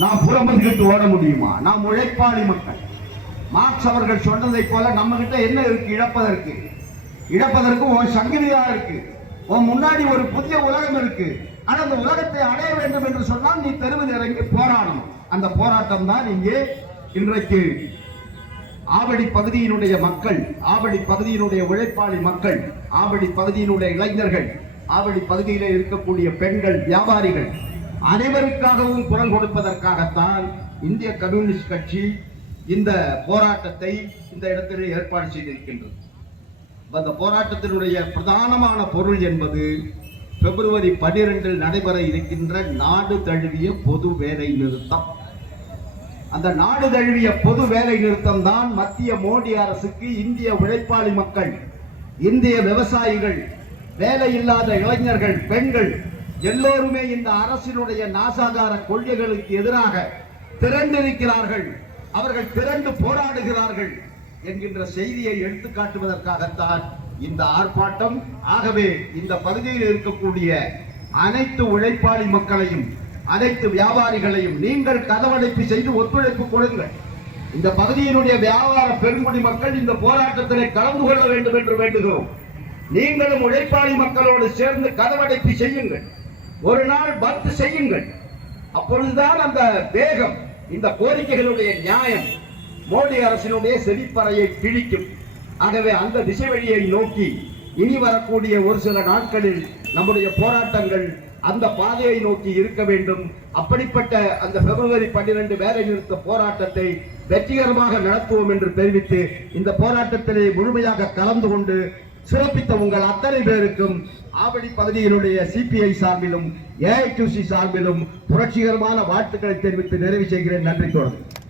நாம் புறம்புகிட்டு ஓட முடியுமா? நாம் உழைப்பாளி மக்கள். மார்க்ஸ் அவர்கள் சொன்னதை போல நம்ம கிட்ட என்ன இருக்கு இழப்பதற்கு? இழப்பதற்கு உன் சங்கிலியா இருக்கு, உன் முன்னாடி ஒரு புதிய உலகம் இருக்கு. ஆனா அந்த உலகத்தை அடைய வேண்டும் என்று சொன்னால் நீ தெருவில் இறங்கி போராடணும். அந்த போராட்டம் தான் இங்கே இன்றைக்கு ஆவடி பகுதியினுடைய மக்கள், ஆவடி பகுதியினுடைய உழைப்பாளி மக்கள், ஆவடி பகுதியினுடைய இளைஞர்கள், ஆவடி பகுதியிலே இருக்கக்கூடிய பெண்கள், வியாபாரிகள் அனைவருக்காகவும் குரல் கொடுப்பதற்காகத்தான் இந்திய கம்யூனிஸ்ட் கட்சி இந்த போராட்டத்தை இந்த இடத்திலே ஏற்பாடு செய்திருக்கின்றது. அந்த போராட்டத்தினுடைய பிரதானமான பொருள் என்பது பிப்ரவரி 12 நடைபெற இருக்கின்ற நாடு தழுவிய பொது வேலை நிறுத்தம். அந்த நாடு தழுவிய பொது வேலை நிறுத்தம் தான் மத்திய மோடி அரசுக்கு இந்திய உழைப்பாளி மக்கள், இந்திய விவசாயிகள், வேலை இல்லாத இளைஞர்கள், பெண்கள் எல்லோருமே இந்த அரசினுடைய நாசாகார கொள்கைகளுக்கு எதிராக திரண்டிருக்கிறார்கள், அவர்கள் திரண்டு போராடுகிறார்கள் என்கின்ற செய்தியை எடுத்து காட்டுவதற்காகத்தான் இந்த ஆர்ப்பாட்டம். ஆகவே இந்த பகுதியில் இருக்கக்கூடிய அனைத்து உழைப்பாளி மக்களையும், அனைத்து வியாபாரிகளையும் நீங்கள் கதவடைப்பு செய்து ஒத்துழைப்பு கொடுங்கள். இந்த பகுதியினுடைய வியாபார பெருங்குடி மக்கள் இந்த போராட்டத்திலே கலந்து கொள்ள வேண்டும் என்று வேண்டுகிறோம். நீங்களும் உழைப்பாளி மக்களோடு சேர்ந்து கதவடைப்பு செய்யுங்கள், ஒரு நாள் பந்து செய்யுங்கள். அப்பொழுதுதான் அந்த வேகம், இந்த கோரிக்கைகளுடைய நியாயம் மோடி அரசினுடைய செவிப்பறையை கிழிக்கும். ஆகவே அந்த திசை வழியை நோக்கி இனி வரக்கூடிய ஒரு சில நாட்களில் நம்முடைய போராட்டங்கள் அந்த பாதையை நோக்கி இருக்க வேண்டும். அப்படிப்பட்ட அந்த பிப்ரவரி 12 வேலை நிறுத்த போராட்டத்தை வெற்றிகரமாக நடத்துவோம் என்று தெரிவித்து இந்த போராட்டத்திலே முழுமையாக கலந்து கொண்டு சிறப்பித்த உங்கள் அத்தனை பேருக்கும் ஆவடி பகுதியினுடைய சிபிஐ சார்பிலும் ஏஐடியூசி சார்பிலும் புரட்சிகரமான வாழ்த்துக்களை தெரிவித்து நிறைவு செய்கிறேன். நன்றி. தொடர்ந்து